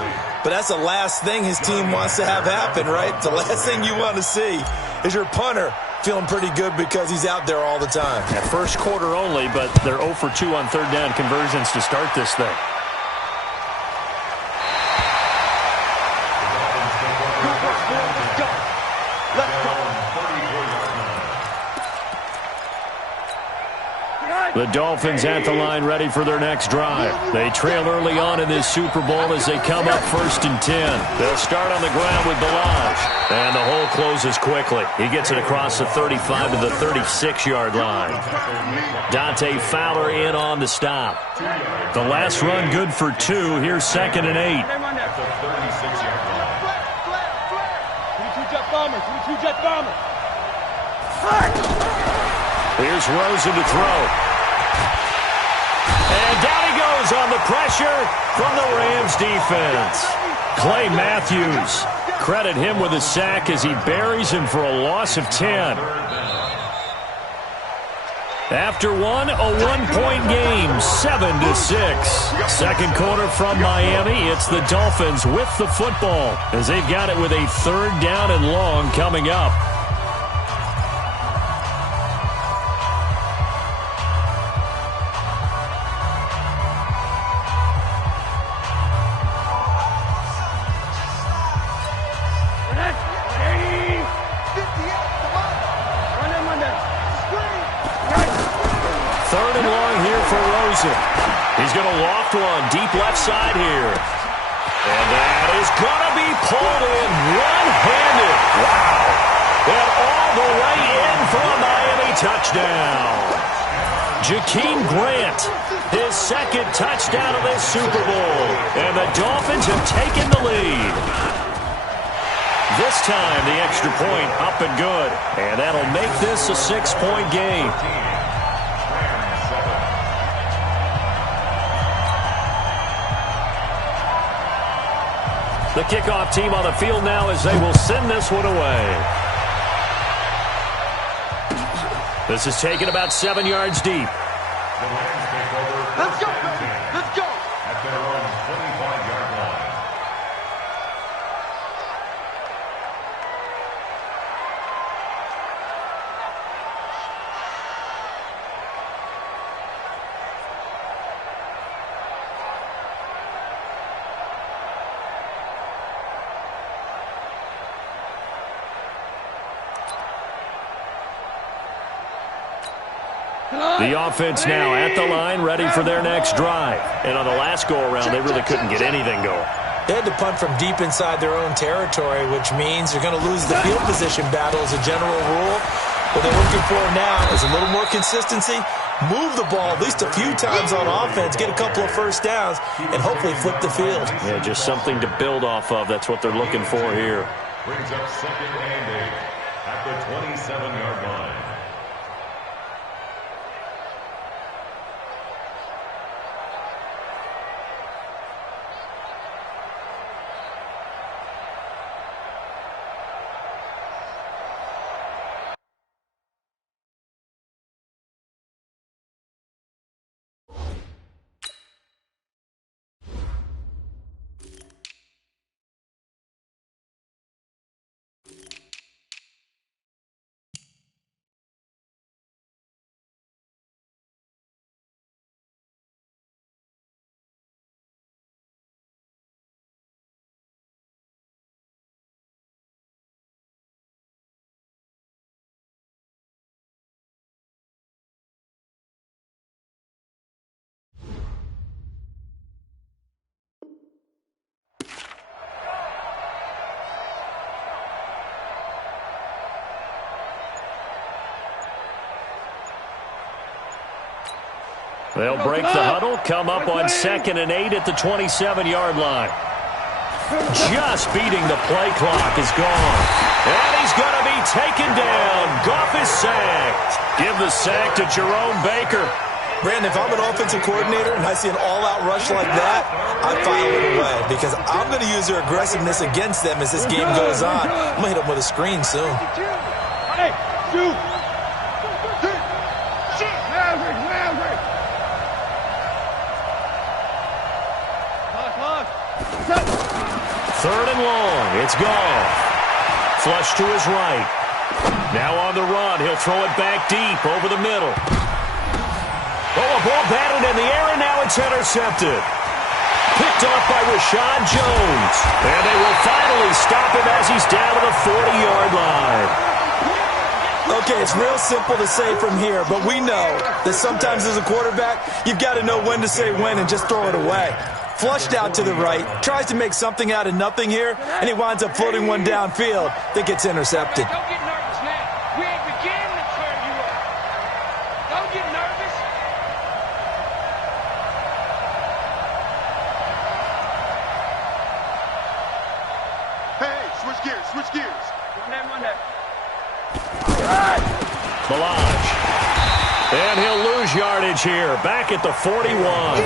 But that's the last thing his team wants to have happen, right? The last thing you want to see is your punter feeling pretty good because he's out there all the time. At first quarter only, but they're 0 for 2 on 3rd down conversions to start this thing. The Dolphins at the line ready for their next drive. They trail early on in this Super Bowl as they come up 1st and 10. They'll start on the ground with Balaj. And the hole closes quickly. He gets it across the 35 to the 36-yard line. Dante Fowler in on the stop. The last run good for 2. Here's 2nd and 8. Here's Rosen to throw. And down he goes on the pressure from the Rams defense. Clay Matthews, credit him with a sack as he buries him for a loss of 10. After one, a one-point game, 7-6. Second quarter from Miami, it's the Dolphins with the football as they've got it with a 3rd down and long coming up. He's going to loft one deep left side here. And that is going to be pulled in one-handed. Wow. And all the way in for a Miami touchdown. Jakeem Grant, his 2nd touchdown of this Super Bowl. And the Dolphins have taken the lead. This time, the extra point up and good. And that'll make this a 6-point game. The kickoff team on the field now as they will send this one away. This is taken about 7 yards deep. Let's go, baby. Let's go. At their own 25-yard line. The offense now at the line, ready for their next drive. And on the last go-around, they really couldn't get anything going. They had to punt from deep inside their own territory, which means they're going to lose the field position battle as a general rule. What they're looking for now is a little more consistency, move the ball at least a few times on offense, get a couple of first downs, and hopefully flip the field. Yeah, just something to build off of. That's what they're looking for here. Brings up 2nd and 8 at the 27-yard line. They'll break the huddle, come up on 2nd and 8 at the 27-yard line. Just beating the play clock is gone. And he's going to be taken down. Goff is sacked. Give the sack to Jerome Baker. Brandon, if I'm an offensive coordinator and I see an all-out rush like that, I file it away because I'm going to use their aggressiveness against them as this game goes on. I'm going to hit them with a screen soon. Hey, shoot! Third and long. It's Goff. Flush to his right. Now on the run. He'll throw it back deep over the middle. Oh, a ball batted in the air, and now it's intercepted. Picked off by Rashad Jones. And they will finally stop him as he's down to the 40-yard line. Okay, it's real simple to say from here, but we know that sometimes as a quarterback, you've got to know when to say when and just throw it away. Flushed out to the right, tries to make something out of nothing here, and he winds up floating one downfield that gets intercepted. Don't get nervous now. We ain't beginning to turn you up. Don't get nervous. Hey, switch gears, switch gears. Run that. Melange. And he'll lose yardage here. Back at the 41.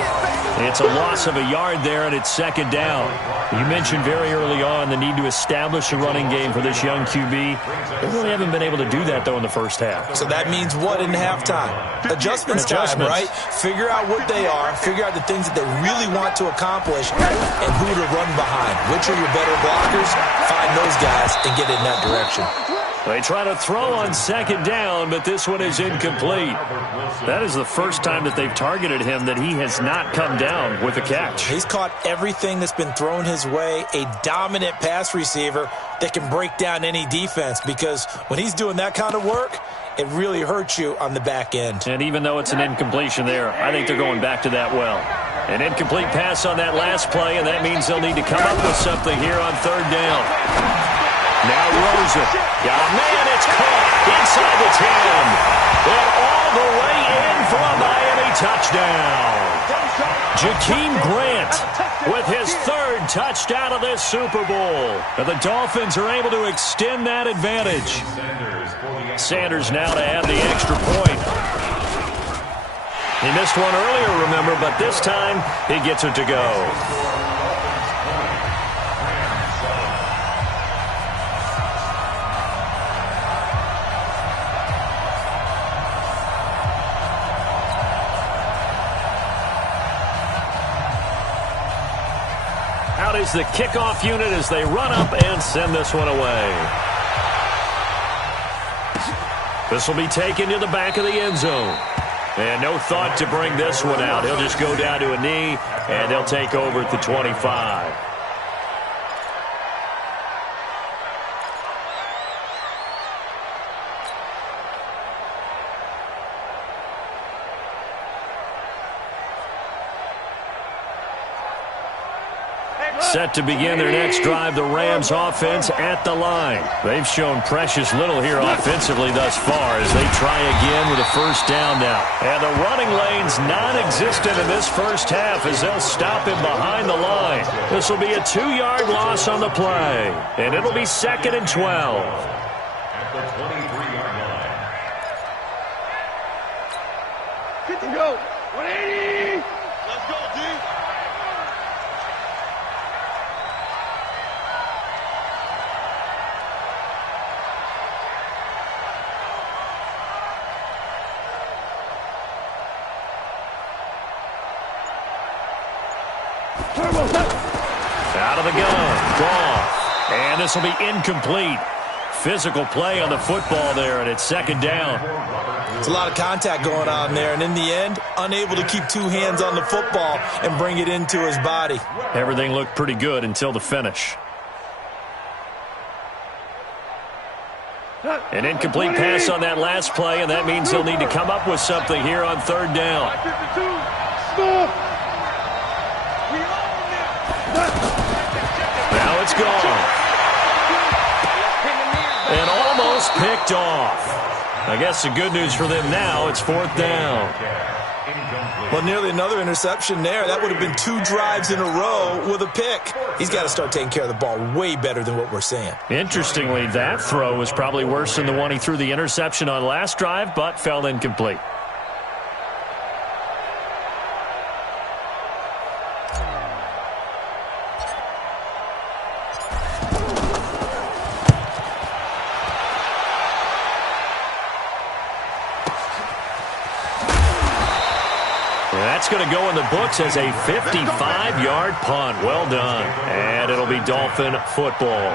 It's a loss of a yard there, and it's 2nd down. You mentioned very early on the need to establish a running game for this young QB. They really haven't been able to do that, though, in the first half. So that means what in halftime? Adjustments time, right? Figure out what they are, figure out the things that they really want to accomplish, and who to run behind. Which are your better blockers? Find those guys and get in that direction. They try to throw on 2nd down, but this one is incomplete. That is the first time that they've targeted him that he has not come down with a catch. He's caught everything that's been thrown his way, a dominant pass receiver that can break down any defense, because when he's doing that kind of work, it really hurts you on the back end. And even though it's an incompletion there, I think they're going back to that well. An incomplete pass on that last play, and that means they'll need to come up with something here on 3rd down. Now Rosen. Got a man, it's caught inside the 10. And all the way in for a Miami touchdown. Jakeem Grant with his 3rd touchdown of this Super Bowl. And the Dolphins are able to extend that advantage. Sanders now to add the extra point. He missed one earlier, remember, but this time he gets it to go. Out is the kickoff unit as they run up and send this one away. This will be taken to the back of the end zone. And no thought to bring this one out. He'll just go down to a knee, and they'll take over at the 25. Set to begin their next drive, the Rams offense at the line. They've shown precious little here offensively thus far as they try again with a 1st down now. And the running lane's non-existent in this first half as they'll stop him behind the line. This will be a 2-yard loss on the play, and it'll be 2nd and 12. At the 23-yard line. Good to go. 180. Let's go, D. Out of the gun, Goff. And this will be incomplete. Physical play on the football there, and it's 2nd down. There's a lot of contact going on there, and in the end, unable to keep 2 hands on the football and bring it into his body. Everything looked pretty good until the finish. An incomplete pass on that last play, and that means they'll need to come up with something here on 3rd down. Now it's gone. And almost picked off. I guess the good news for them now, it's 4th down. Well, nearly another interception there. That would have been 2 drives in a row with a pick. He's got to start taking care of the ball way better than what we're seeing. Interestingly, that throw was probably worse than the one he threw the interception on last drive, but fell incomplete. That's going to go in the books as a 55-yard punt. Well done. And it'll be Dolphin football.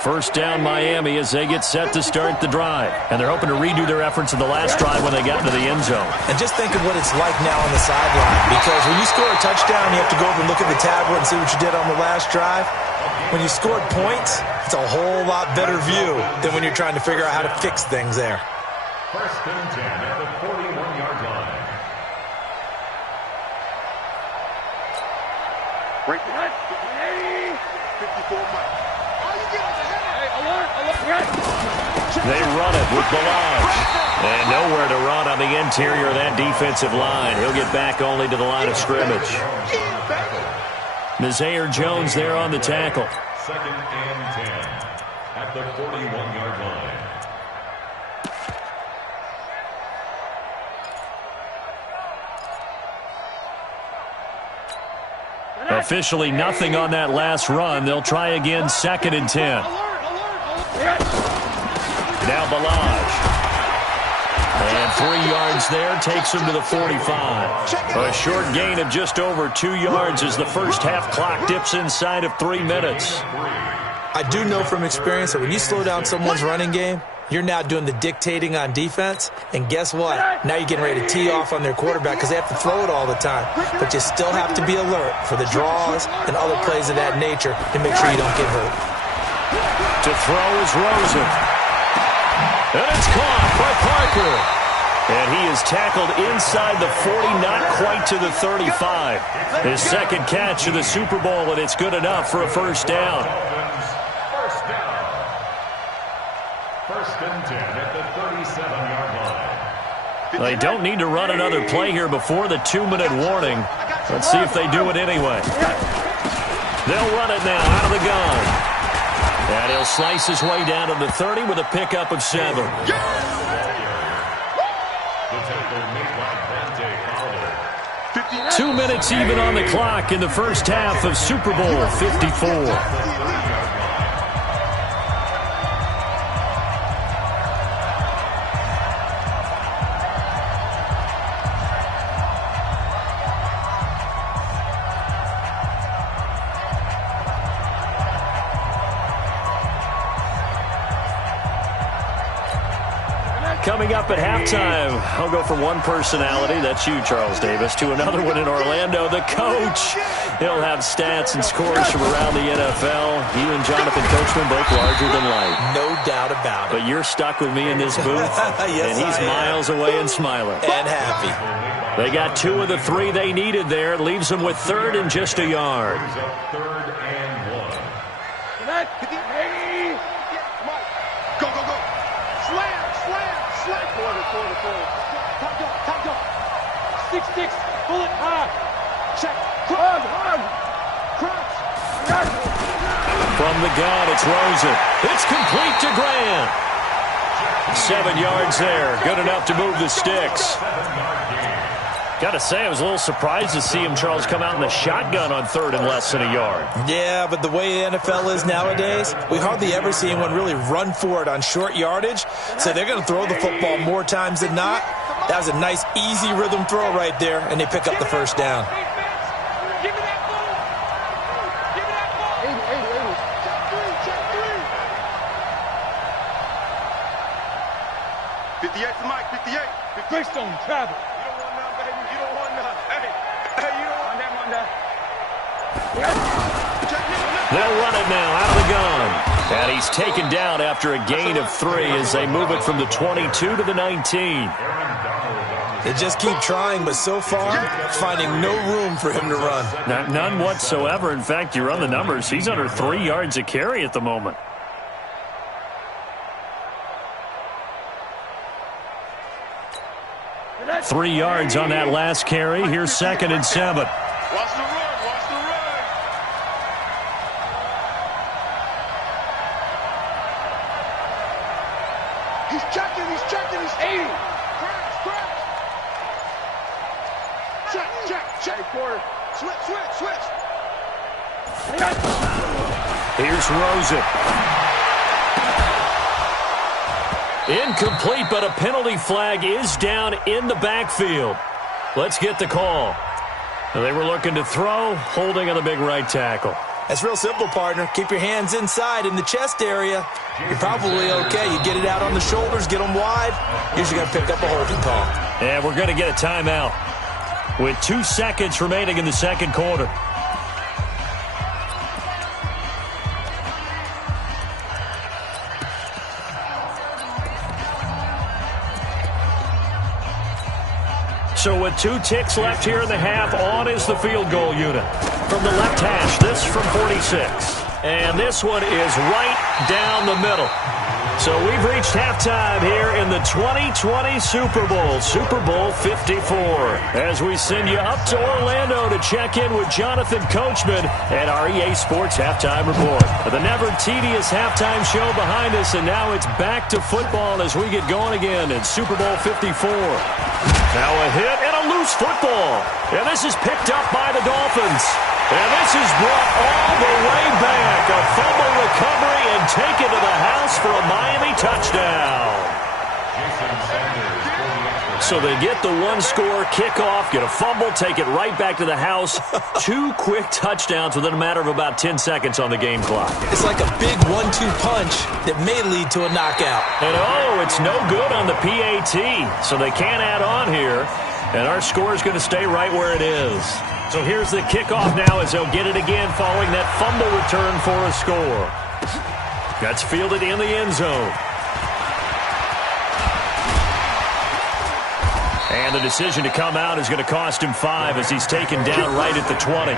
First down Miami as they get set to start the drive. And they're hoping to redo their efforts in the last drive when they got into the end zone. And just think of what it's like now on the sideline. Because when you score a touchdown, you have to go over and look at the tablet and see what you did on the last drive. When you scored points, it's a whole lot better view than when you're trying to figure out how to fix things there. First and 10 at the 41-yard line. Break the 54 miles. They run it with Balaj. And nowhere to run on the interior of that defensive line. He'll get back only to the line of scrimmage. Nazaire Jones there on the tackle. Second and 10 at the 41-yard line. Officially nothing on that last run. They'll try again, second and 10. Now Balaj. And 3 yards there takes him to the 45. A short gain of just over 2 yards as the first half clock dips inside of 3 minutes. I do know from experience that when you slow down someone's running game, you're now doing the dictating on defense. And guess what? Now you're getting ready to tee off on their quarterback because they have to throw it all the time. But you still have to be alert for the draws and other plays of that nature to make sure you don't get hurt. To throw is Rosen. And it's caught by Parker. And he is tackled inside the 40, not quite to the 35. His second catch of the Super Bowl, and it's good enough for a first down. First down. First and 10 at the 37-yard line. They don't need to run another play here before the 2-minute warning. Let's see if they do it anyway. They'll run it now out of the gun. And he'll slice his way down to the 30 with a pickup of 7. The tackle made by Dante Fowler. 2 minutes even on the clock in the first half of Super Bowl 54. Coming up at halftime, I'll go from one personality, that's you, Charles Davis, to another one in Orlando, the coach. He'll have stats and scores from around the NFL. You and Jonathan Coachman both larger than life. No doubt about it. But you're stuck with me in this booth, yes, and he's miles away and smiling. And happy. They got 2 of the 3 they needed there. It leaves them with 3rd and just a yard. Third and 1. Go, go, go. Slam, slam, slam. Forward. Top go. 6-6. Pull it high. Check. Hard. Cross. From the gun, it's Rosen. It's complete to Grant. 7 yards there. Good enough to move the sticks. Got to say, I was a little surprised to see him, Charles, come out in the shotgun on 3rd and less than a yard. Yeah, but the way the NFL is nowadays, we hardly ever see anyone really run for it on short yardage. So they're going to throw the football more times than not. That was a nice, easy rhythm throw right there, and they pick up the first down. Give me that ball. Give me that ball. Check 3. 58 to Mike, 58. Greystone, travel. They'll run it now out of the gun. And he's taken down after a gain of 3 as they move it from the 22 to the 19. Aaron Donald on the They just keep trying, but so far, finding no room for him to run. None whatsoever. In fact, you run the numbers. He's under 3 yards a carry at the moment. Three yards on that last carry. Here's 2nd and 7. Watch the run, watch the run. He's checking, he's 80. Crash. Check. Quarter. Switch. Here's Rosen. Incomplete, but a penalty flag is down in the backfield. Let's get the call. They were looking to throw, holding on the big right tackle. That's real simple, partner. Keep your hands inside in the chest area. You're probably okay. You get it out on the shoulders, get them wide. Usually got to pick up a holding call. And we're going to get a timeout with 2 seconds remaining in the second quarter. So with 2 ticks left here in the half, on is the field goal unit. From the left hash, this from 46. And this one is right down the middle. So we've reached halftime here in the 2020 Super Bowl, Super Bowl 54. As we send you up to Orlando to check in with Jonathan Coachman at our EA Sports Halftime Report. The never tedious halftime show behind us, and now it's back to football as we get going again in Super Bowl 54. Now a hit and a loose football. And this is picked up by the Dolphins. And this is brought all the way back. A fumble recovery and taken to the house for a Miami touchdown. So they get the one-score kickoff, get a fumble, take it right back to the house. 2 quick touchdowns within a matter of about 10 seconds on the game clock. It's like a big 1-2 punch that may lead to a knockout. And it's no good on the PAT, so they can't add on here. And our score is going to stay right where it is. So here's the kickoff now as they'll get it again following that fumble return for a score. That's fielded in the end zone. And the decision to come out is going to cost him 5 as he's taken down right at the 20.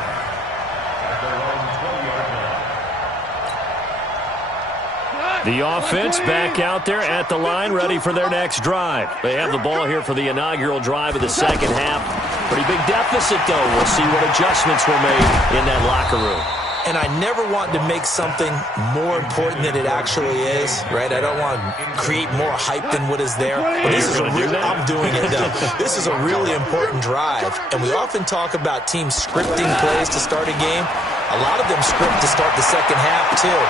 The offense back out there at the line, ready for their next drive. They have the ball here for the inaugural drive of the second half. Pretty big deficit, though. We'll see what adjustments were made in that locker room. And I never want to make something more important than it actually is, right? I don't want to create more hype than what is there. But this is I'm doing it, though. This is a really important drive. And we often talk about teams scripting plays to start a game. A lot of them script to start the second half, too.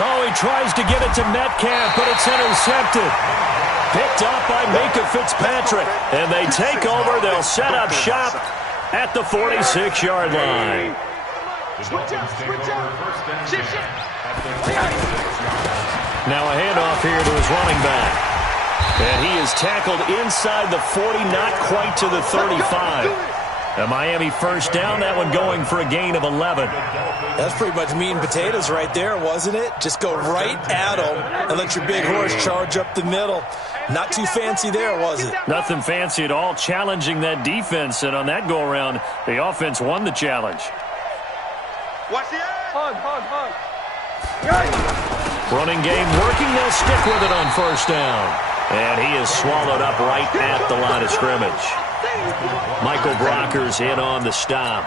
Oh, he tries to get it to Metcalf, but it's intercepted. Picked up by Minka Fitzpatrick. And they take over. They'll set up shop at the 46-yard line. Now a handoff here to his running back. And he is tackled inside the 40, not quite to the 35. A Miami first down, that one going for a gain of 11. That's pretty much meat and potatoes right there, wasn't it? Just go right at him and let your big horse charge up the middle. Not too fancy there, was it? Nothing fancy at all, challenging that defense. And on that go-around, the offense won the challenge. Watch the hug. Running game working, they'll stick with it on first down. And he is swallowed up right at the line of scrimmage. Michael Brockers in on the stop.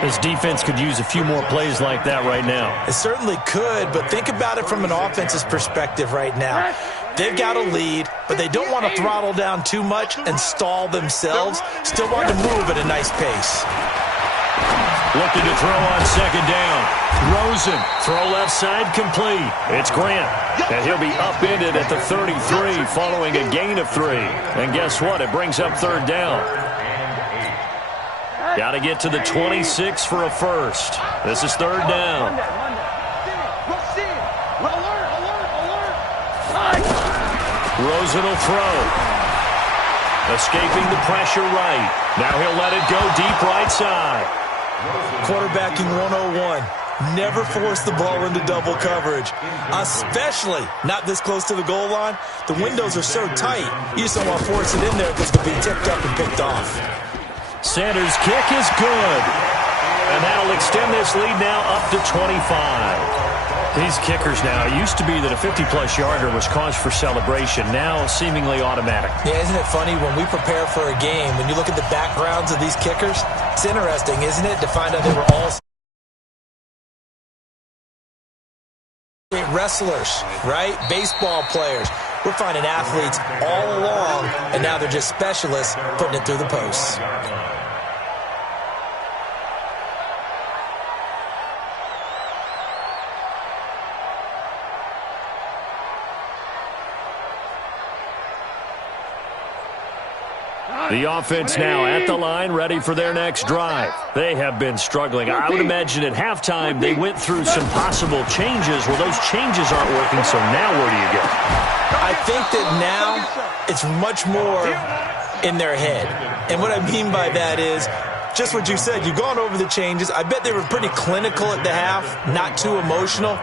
This defense could use a few more plays like that right now. It certainly could, but think about it from an offense's perspective right now. They've got a lead, but they don't want to throttle down too much and stall themselves. Still want to move at a nice pace. Looking to throw on second down. Rosen, throw left side, complete. It's Grant, and he'll be upended at the 33 following a gain of 3. And guess what? It brings up third down. Got to get to the 26 for a first. This is third down. Rosen will throw. Escaping the pressure right. Now he'll let it go deep right side. Quarterbacking 101. Never force the ball into double coverage, especially not this close to the goal line. The windows are so tight, you just don't want to force it in there because it's going to be tipped up and picked off. Sanders' kick is good. And that'll extend this lead now up to 25. These kickers now, it used to be that a 50-plus yarder was cause for celebration. Now seemingly automatic. Yeah, isn't it funny when we prepare for a game, when you look at the backgrounds of these kickers, it's interesting, isn't it, to find out they were all wrestlers, right? Baseball players. We're finding athletes all along, and now they're just specialists putting it through the posts. The offense now at the line, ready for their next drive. They have been struggling. I would imagine at halftime they went through some possible changes. Well, those changes aren't working, so now where do you go? I think that now it's much more in their head. And what I mean by that is just what you said. You've gone over the changes. I bet they were pretty clinical at the half, not too emotional.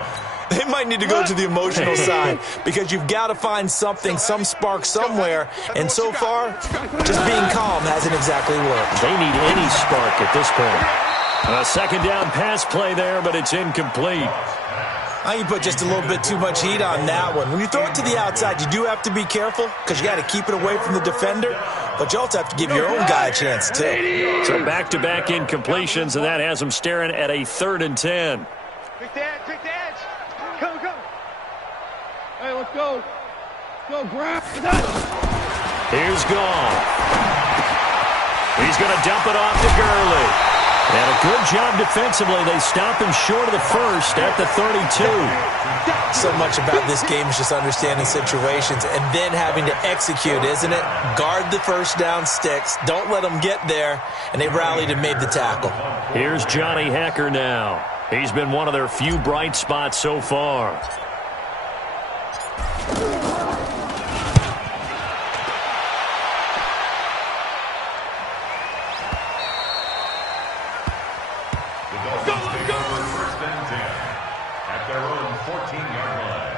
They might need to go to the emotional side because you've got to find something, some spark somewhere. And so far, just being calm hasn't exactly worked. They need any spark at this point. A second down pass play there, but it's incomplete. I think you put just a little bit too much heat on that one. When you throw it to the outside, you do have to be careful because you got to keep it away from the defender. But you also have to give your own guy a chance, too. So back-to-back incompletions, and that has them staring at a 3rd and 10. Quick the edge, Come. Hey, let's go. Go, grab. Here's Gall. He's going to dump it off to Gurley. And a good job defensively. They stop him short of the first at the 32. So much about this game is just understanding situations and then having to execute, isn't it? Guard the first down sticks. Don't let them get there. And they rallied and made the tackle. Here's Johnny Hacker now. He's been one of their few bright spots so far. The Dolphins take over 1st and 10 at their own 14-yard line.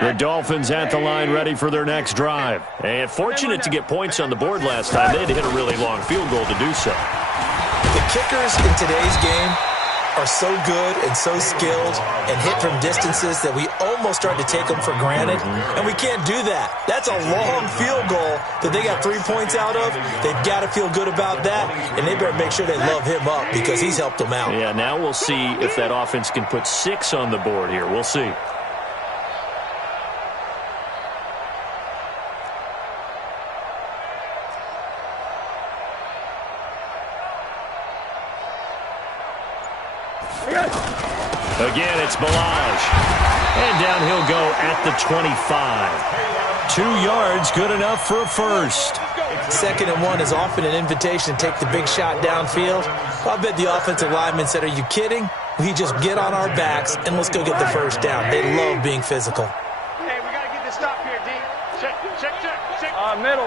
The Dolphins at the line ready for their next drive. And fortunate to get points on the board last time. They had to hit a really long field goal to do so. The kickers in today's game are so good and so skilled and hit from distances that we almost start to take them for granted. And we can't do that. That's a long field goal that they got 3 points out of. They've got to feel good about that, and they better make sure they love him up because he's helped them out. Yeah, now we'll see if that offense can put 6 on the board here. We'll see. Again, it's Balaj. And down he'll go at the 25. 2 yards, good enough for a first. 2nd and 1 is often an invitation to take the big shot downfield. I bet the offensive lineman said, are you kidding? We just get on our backs and let's go get the first down. They love being physical. Hey, we got to get this stop here, D. Check. Middle.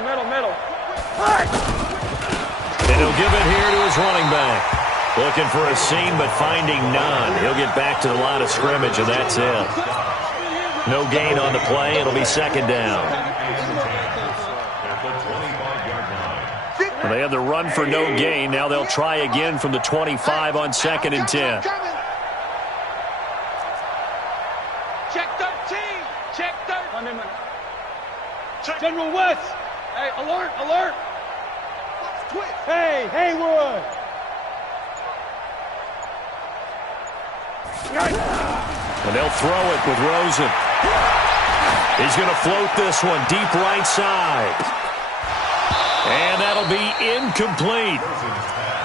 And he'll give it here to his running back. Looking for a seam, but finding none. He'll get back to the line of scrimmage, and that's it. No gain on the play. It'll be 2nd down. Well, they had the run for no gain. Now they'll try again from the 25 on 2nd and 10. Check 13. General West. Hey, alert. Hey, Haywood. And they'll throw it with Rosen. He's going to float this one deep right side. And that'll be incomplete.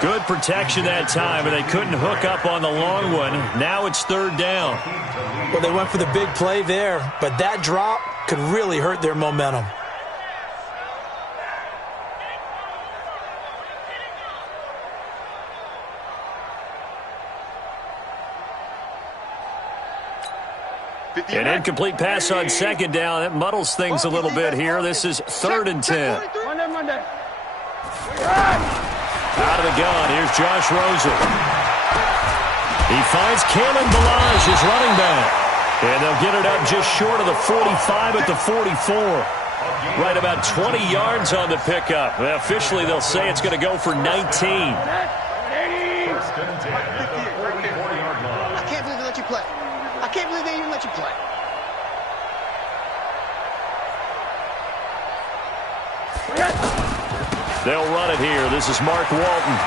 Good protection that time, and they couldn't hook up on the long one. Now it's 3rd down. Well, they went for the big play there, but that drop could really hurt their momentum. An incomplete pass on second down. That muddles things a little bit here. This is 3rd and 10. Out of the gun, here's Josh Rosen. He finds Kalen Ballage, his running back. And they'll get it up just short of the 45 at the 44. Right about 20 yards on the pickup. Officially, they'll say it's going to go for 19. I can't believe they let you play. I can't believe they even let you play. They'll run it here. This is Mark Walton.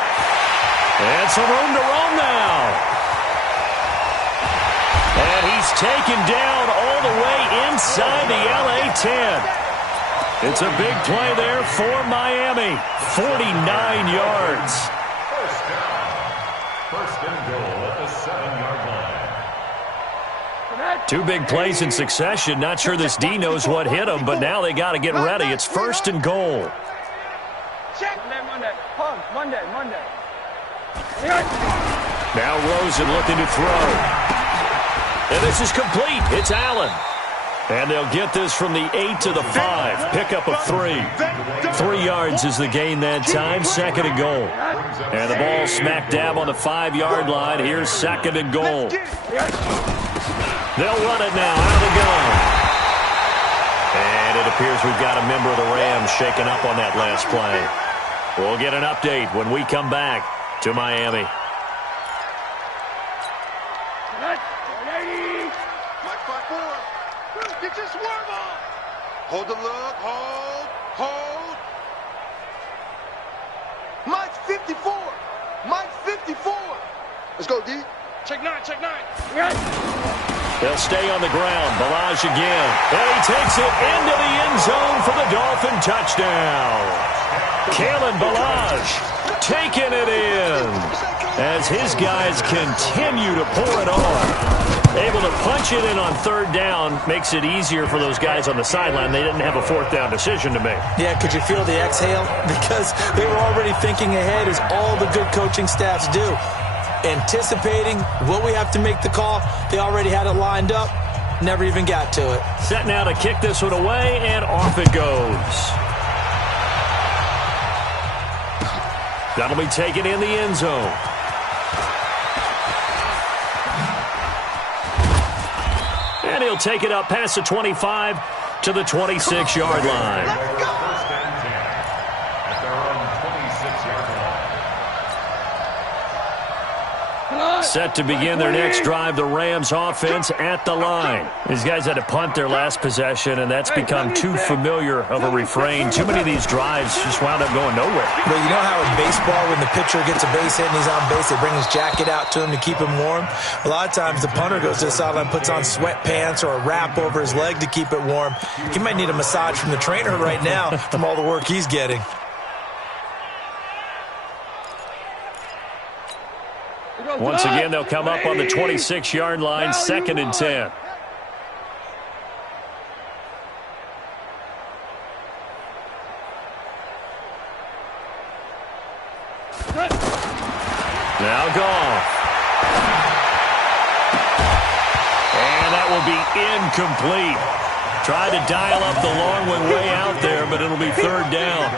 And some room to roam now. And he's taken down all the way inside the LA 10. It's a big play there for Miami. 49 yards. First down. First and goal at the 7-yard line. 2 big plays in succession. Not sure this D knows what hit him, but now they got to get ready. It's 1st and goal. Monday. Now Rosen looking to throw. And this is complete. It's Allen. And they'll get this from the 8 to the 5. Pickup of 3. 3 yards is the gain that time. 2nd and goal. And the ball smack dab on the 5-yard line. Here's 2nd and goal. They'll run it now out of the gun. And it appears we've got a member of the Rams shaken up on that last play. We'll get an update when we come back to Miami. Get your swerve on. Hold the look. Hold. Mike's 54. Mike's 54. Let's go, D. Check 9. They'll stay on the ground. Ballage again. And he takes it into the end zone for the Dolphin touchdown. Kalen Ballage taking it in as his guys continue to pour it on. Able to punch it in on 3rd down makes it easier for those guys on the sideline. They didn't have a 4th down decision to make. Yeah, could you feel the exhale? Because they were already thinking ahead, as all the good coaching staffs do. Anticipating, will we have to make the call? They already had it lined up. Never even got to it. Set now to kick this one away, and off it goes. That'll be taken in the end zone. And he'll take it up past the 25 to the 26-yard line. First and 10 at their own 26-yard line. Set to begin their next drive, the Rams offense at the line. These guys had to punt their last possession, and that's become too familiar of a refrain. Too many of these drives just wound up going nowhere. But you know how in baseball, when the pitcher gets a base hit and he's on base, they bring his jacket out to him to keep him warm? A lot of times the punter goes to the sideline, puts on sweatpants or a wrap over his leg to keep it warm. He might need a massage from the trainer right now from all the work he's getting. Once again, they'll come up on the 26-yard line, 2nd and 10. Now Goff. And that will be incomplete. Tried to dial up the long one way out there, but it'll be 3rd down.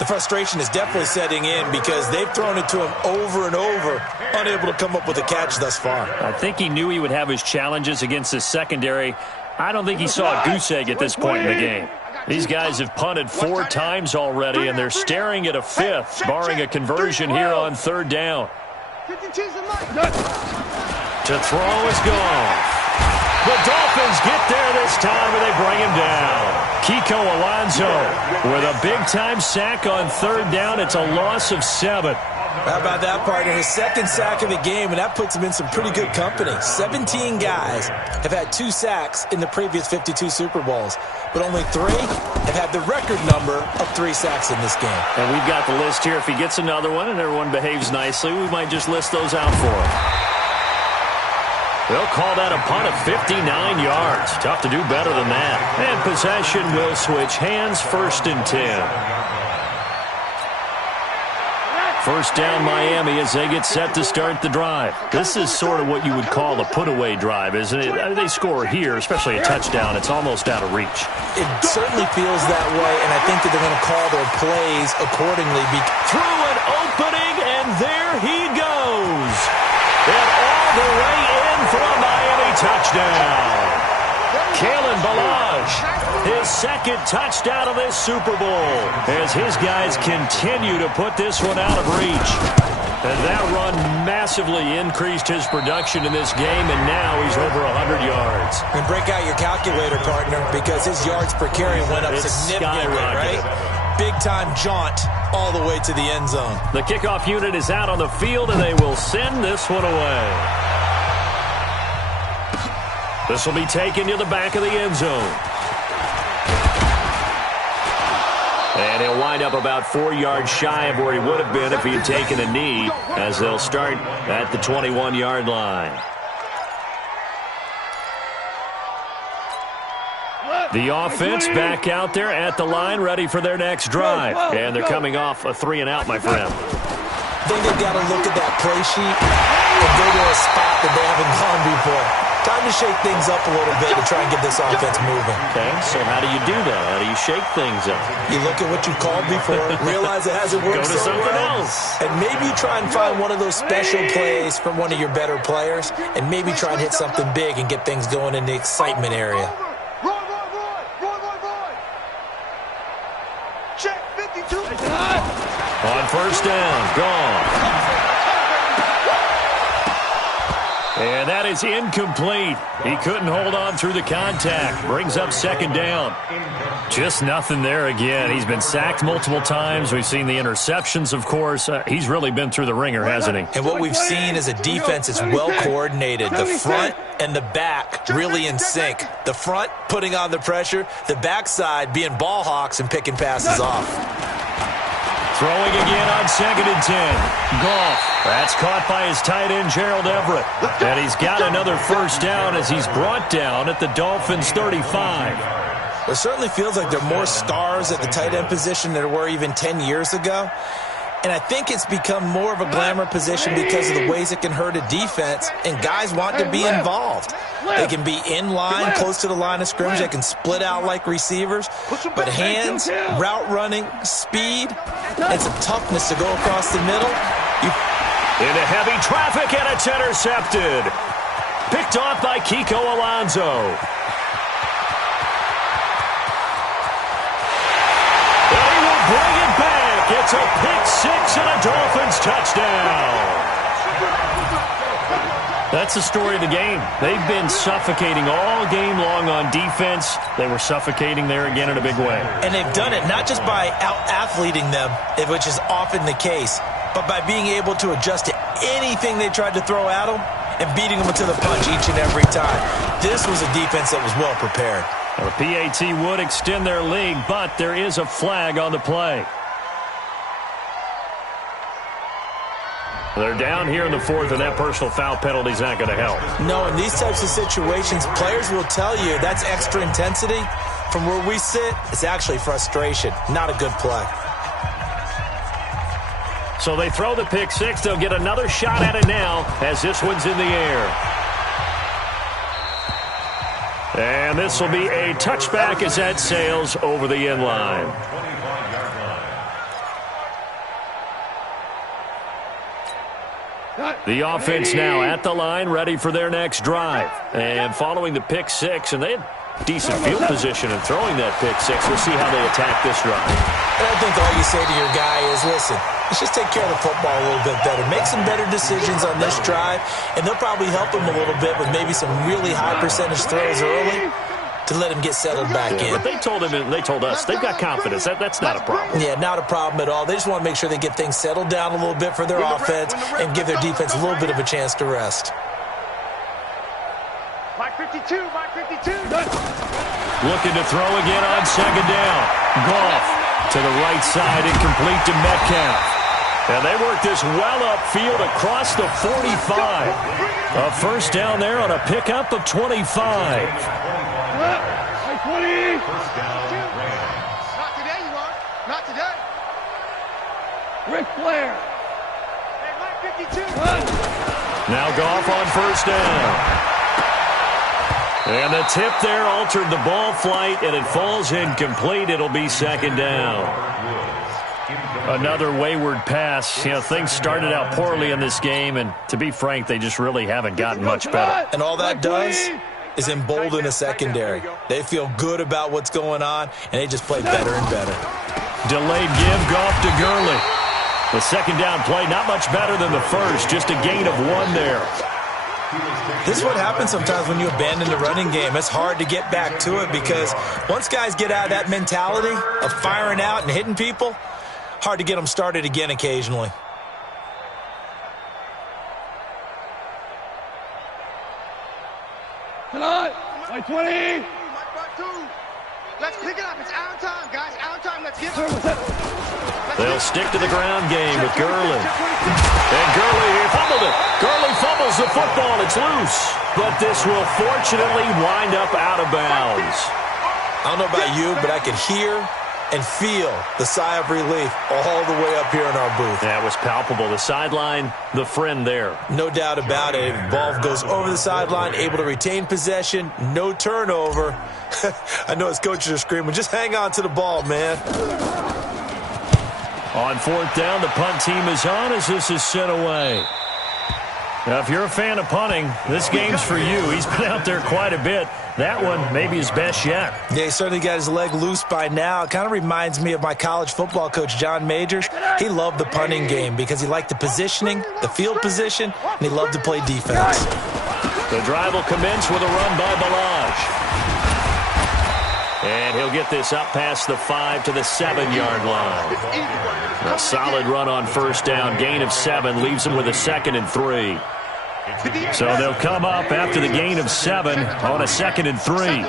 The frustration is definitely setting in because they've thrown it to him over and over, unable to come up with a catch thus far. I think he knew he would have his challenges against his secondary. I don't think he saw a goose egg at this point in the game. These guys have punted 4 times already, and they're staring at a 5th, barring a conversion here on 3rd down. To throw is Goff. The Dolphins get there this time, and they bring him down. Kiko Alonso with a big-time sack on 3rd down. It's a loss of 7. How about that, partner? His 2nd sack of the game, and that puts him in some pretty good company. 17 guys have had 2 sacks in the previous 52 Super Bowls, but only 3 have had the record number of 3 sacks in this game. And we've got the list here. If he gets another one and everyone behaves nicely, we might just list those out for him. They'll call that a punt of 59 yards. Tough to do better than that. And possession will switch hands, 1st and 10. First down Miami as they get set to start the drive. This is sort of what you would call a put-away drive, isn't it? They score here, especially a touchdown. It's almost out of reach. It certainly feels that way, and I think that they're going to call their plays accordingly. Through an opening, and there he goes. And all the way in for a Miami touchdown. Kalen Ballage, his second touchdown of this Super Bowl, as his guys continue to put this one out of reach. And that run massively increased his production in this game, and now he's over 100 yards. And break out your calculator, partner, because his yards per carry went up significantly, right? Big-time jaunt all the way to the end zone. The kickoff unit is out on the field, and they will send this one away. This will be taken to the back of the end zone. And he'll wind up about 4 yards shy of where he would have been if he had taken a knee, as they'll start at the 21-yard line. The offense back out there at the line, ready for their next drive. And they're coming off a 3-and-out, my friend. I think they've got to look at that play sheet and go to a spot that they haven't gone before. Time to shake things up a little bit to try and get this offense moving. Okay, so how do you do that? How do you shake things up? You look at what you called before, realize it hasn't worked so well. Go to something else. And maybe you try and find one of those special plays from one of your better players, and maybe try and hit something big and get things going in the excitement area. Check 52. On first down, gone. And that is incomplete. He couldn't hold on through the contact. Brings up second down. Just nothing there again. He's been sacked multiple times. We've seen the interceptions, of course. He's really been through the ringer, hasn't he? And what we've seen is a defense that's well coordinated. The front and the back really in sync. The front putting on the pressure. The backside being ball hawks and picking passes off. Throwing again on 2nd and 10. Goff. That's caught by his tight end, Gerald Everett. And he's got another first down as he's brought down at the Dolphins' 35. It certainly feels like there are more stars at the tight end position than there were even 10 years ago. And I think it's become more of a glamour position because of the ways it can hurt a defense, and guys want to be involved. They can be in line, close to the line of scrimmage. They can split out like receivers. But hands, route running, speed, and some toughness to go across the middle. Into heavy traffic, and it's intercepted. Picked off by Kiko Alonso. Bring it back. It's a pick-6 and a Dolphins touchdown. That's the story of the game. They've been suffocating all game long on defense. They were suffocating there again in a big way. And they've done it not just by out-athleting them, which is often the case, but by being able to adjust to anything they tried to throw at them and beating them to the punch each and every time. This was a defense that was well prepared. The PAT would extend their lead, but there is a flag on the play. They're down here in the 4th, and that personal foul penalty is not going to help. No, in these types of situations, players will tell you that's extra intensity. From where we sit, it's actually frustration, not a good play. So they throw the pick-6. They'll get another shot at it now as this one's in the air. And this will be a touchback as that sails over the end line. The offense now at the line, ready for their next drive. And following the pick-6, and they had decent field position in throwing that pick-6. We'll see how they attack this drive. And I think all you say to your guy is, listen, let's just take care of the football a little bit better. Make some better decisions on this drive, and they'll probably help him a little bit with maybe some really high percentage throws early to let him get settled back in. But they told him, and they told us, they've got confidence. That's not a problem. Yeah, not a problem at all. They just want to make sure they get things settled down a little bit for their offense and give their defense a little bit of a chance to rest. Mike 52, Mike 52. Looking to throw again on 2nd down. Goff to the right side, incomplete to Metcalf. And they work this well upfield across the 45. A first down there on a pickup of 25. 20. First down, Rams. Not today, you are. Not today. Ric Flair. Now Goff on first down. And the tip there altered the ball flight, and it falls incomplete. It'll be second down. Another wayward pass. You know, things started out poorly in this game, and to be frank, they just really haven't gotten much better. And all that does is embolden a secondary. They feel good about what's going on, and they just play better and better. Delayed give, Goff to Gurley. The second down play, not much better than the first, just a gain of 1 there. This is what happens sometimes when you abandon the running game. It's hard to get back to it because once guys get out of that mentality of firing out and hitting people, hard to get them started again occasionally. Come on! 20! Let's pick it up. It's our time, guys. Our time. Let's get it. They'll stick to the ground game with Gurley. And Gurley fumbled it. Gurley fumbles the football. It's loose. But this will fortunately wind up out of bounds. I don't know about you, but I could hear and feel the sigh of relief all the way up here in our booth. That was palpable. The sideline, the friend there. No doubt about it. If the ball goes over the sideline, able to retain possession, no turnover. I know his coaches are screaming, just hang on to the ball, man. On fourth down, the punt team is on as this is sent away. Now, if you're a fan of punting, this game's for you. He's been out there quite a bit. That one, maybe his best yet. Yeah, he certainly got his leg loose by now. It kind of reminds me of my college football coach, John Majors. He loved the punting game because he liked the positioning, the field position, and he loved to play defense. The drive will commence with a run by Balaj. And he'll get this up past the 5 to the 7-yard line. A solid run on first down. Gain of 7 leaves him with a 2nd and 3. So they'll come up after the gain of 7 on a 2nd and 3.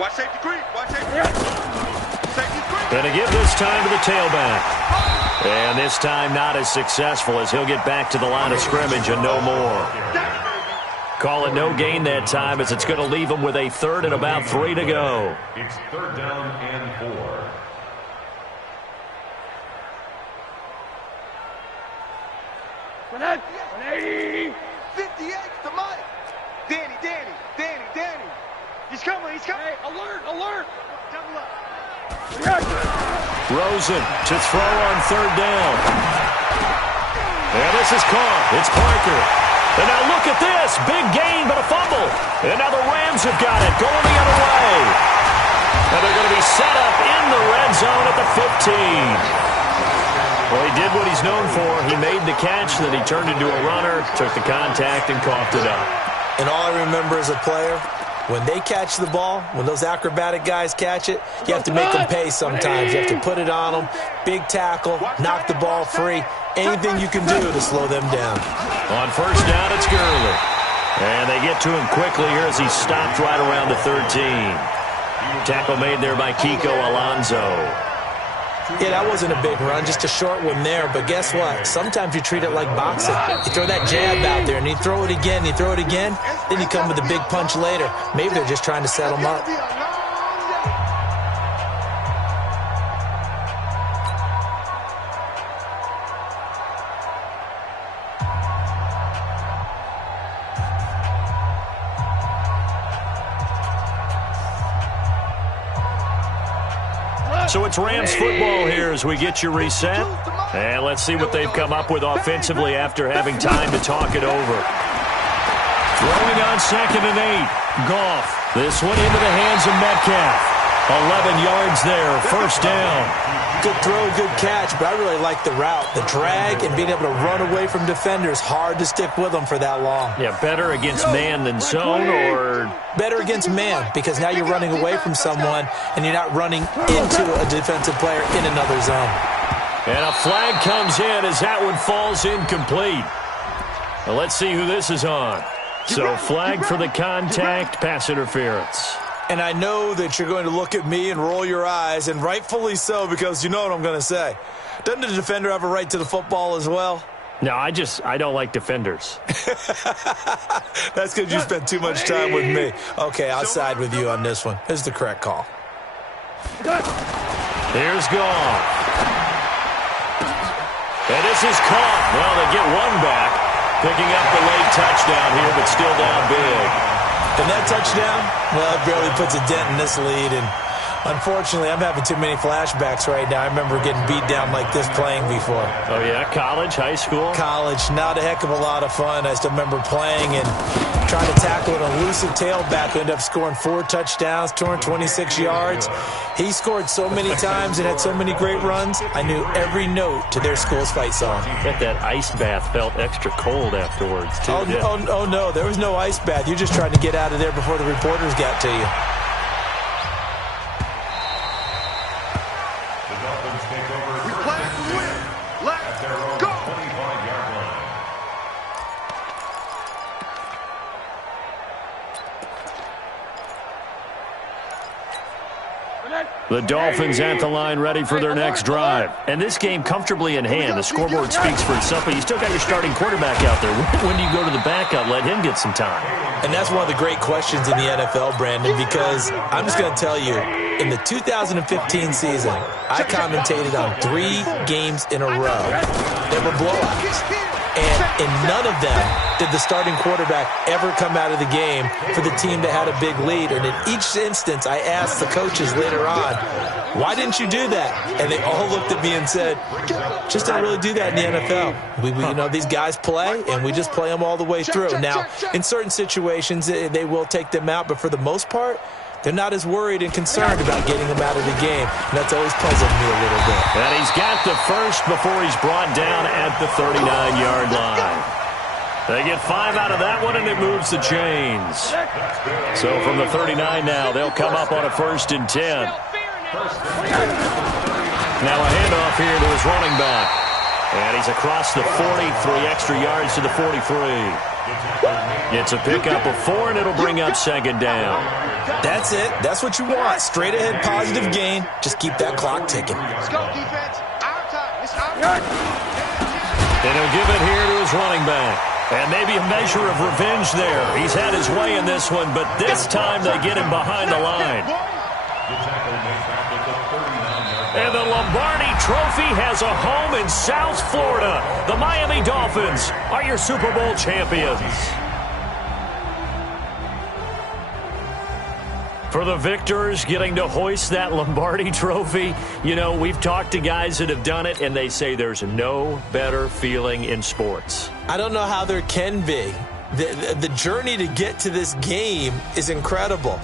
Watch safety creep. Watch safety creep. Going to give this time to the tailback. And this time not as successful as he'll get back to the line of scrimmage and no more. Call it no gain that time as it's going to leave him with a 3rd and about 3 to go. It's 3rd down and 4. Grenade! 58 to Mike. Danny. He's coming. Hey, alert. Double up. Rosen to throw on 3rd down. And this is caught. It's Parker. And now look at this. Big gain, but a fumble. And now the Rams have got it. Going the other way. And they're going to be set up in the red zone at the 15. Well, he did what he's known for. He made the catch, then he turned into a runner, took the contact, and coughed it up. And all I remember as a player, when they catch the ball, when those acrobatic guys catch it, you have to make them pay sometimes. You have to put it on them, big tackle, knock the ball free, anything you can do to slow them down. On first down, it's Gurley. And they get to him quickly here as he stopped right around the 13. Tackle made there by Kiko Alonso. Yeah, that wasn't a big run, just a short one there. But guess what? Sometimes you treat it like boxing. You throw that jab out there, and you throw it again, then you come with a big punch later. Maybe they're just trying to set them up. So it's Rams football here as we get you reset. And let's see what they've come up with offensively after having time to talk it over. Throwing on 2nd and 8. Goff. This one into the hands of Metcalf. 11 yards there. First down. Good throw, good catch, but I really like the route. The drag and being able to run away from defenders. Hard to stick with them for that long. Yeah, better against man than zone, or better against man, because now you're running away from someone and you're not running into a defensive player in another zone. And a flag comes in as that one falls incomplete. Well, let's see who this is on. So flag for the contact, pass interference. And I know that you're going to look at me and roll your eyes, and rightfully so, because you know what I'm going to say. Doesn't the defender have a right to the football as well? No, I don't like defenders. That's because you spent too much time with me. Okay, I'll side with you on this one. This is the correct call. Here's Goff. And this is caught. Well, they get one back. Picking up the late touchdown here, but still down big. And that touchdown, well, it barely puts a dent in this lead. And unfortunately, I'm having too many flashbacks right now. I remember getting beat down like this playing before. Oh, yeah? College, high school? College, not a heck of a lot of fun. I still remember playing and trying to tackle an elusive tailback who ended up scoring 4 touchdowns, 226 yards. He scored so many times and had so many great runs, I knew every note to their school's fight song. I bet that ice bath felt extra cold afterwards, too. Oh, no, there was no ice bath. You're just trying to get out of there before the reporters got to you. The Dolphins at the line ready for their next drive. And this game comfortably in hand. The scoreboard speaks for itself, but you still got your starting quarterback out there. When do you go to the backup? Let him get some time. And that's one of the great questions in the NFL, Brandon, because I'm just going to tell you, in the 2015 season, I commentated on 3 games in a row. They were blowouts. And in none of them did the starting quarterback ever come out of the game for the team that had a big lead. And in each instance, I asked the coaches later on, why didn't you do that? And they all looked at me and said, just don't really do that in the NFL. You know, these guys play, and we just play them all the way through. Now, in certain situations, they will take them out, but for the most part, they're not as worried and concerned about getting them out of the game. And that's always puzzled me a little bit. And he's got the first before he's brought down at the 39-yard line. They get 5 out of that one, and it moves the chains. So from the 39 now, they'll come up on a 1st and 10. Now a handoff here to his running back. And he's across the 40, 3 extra yards to the 43. It's a pickup of 4, and it'll bring up 2nd down. That's it. That's what you want. Straight ahead positive gain. Just keep that clock ticking. Let's go, defense. Our time. It's our time. And he'll give it here to his running back. And maybe a measure of revenge there. He's had his way in this one, but this time they get him behind the line. And the Lombardi Trophy has a home in South Florida. The Miami Dolphins are your Super Bowl champions. For the victors getting to hoist that Lombardi Trophy, you know, we've talked to guys that have done it, and they say there's no better feeling in sports. I don't know how there can be. The journey to get to this game is incredible.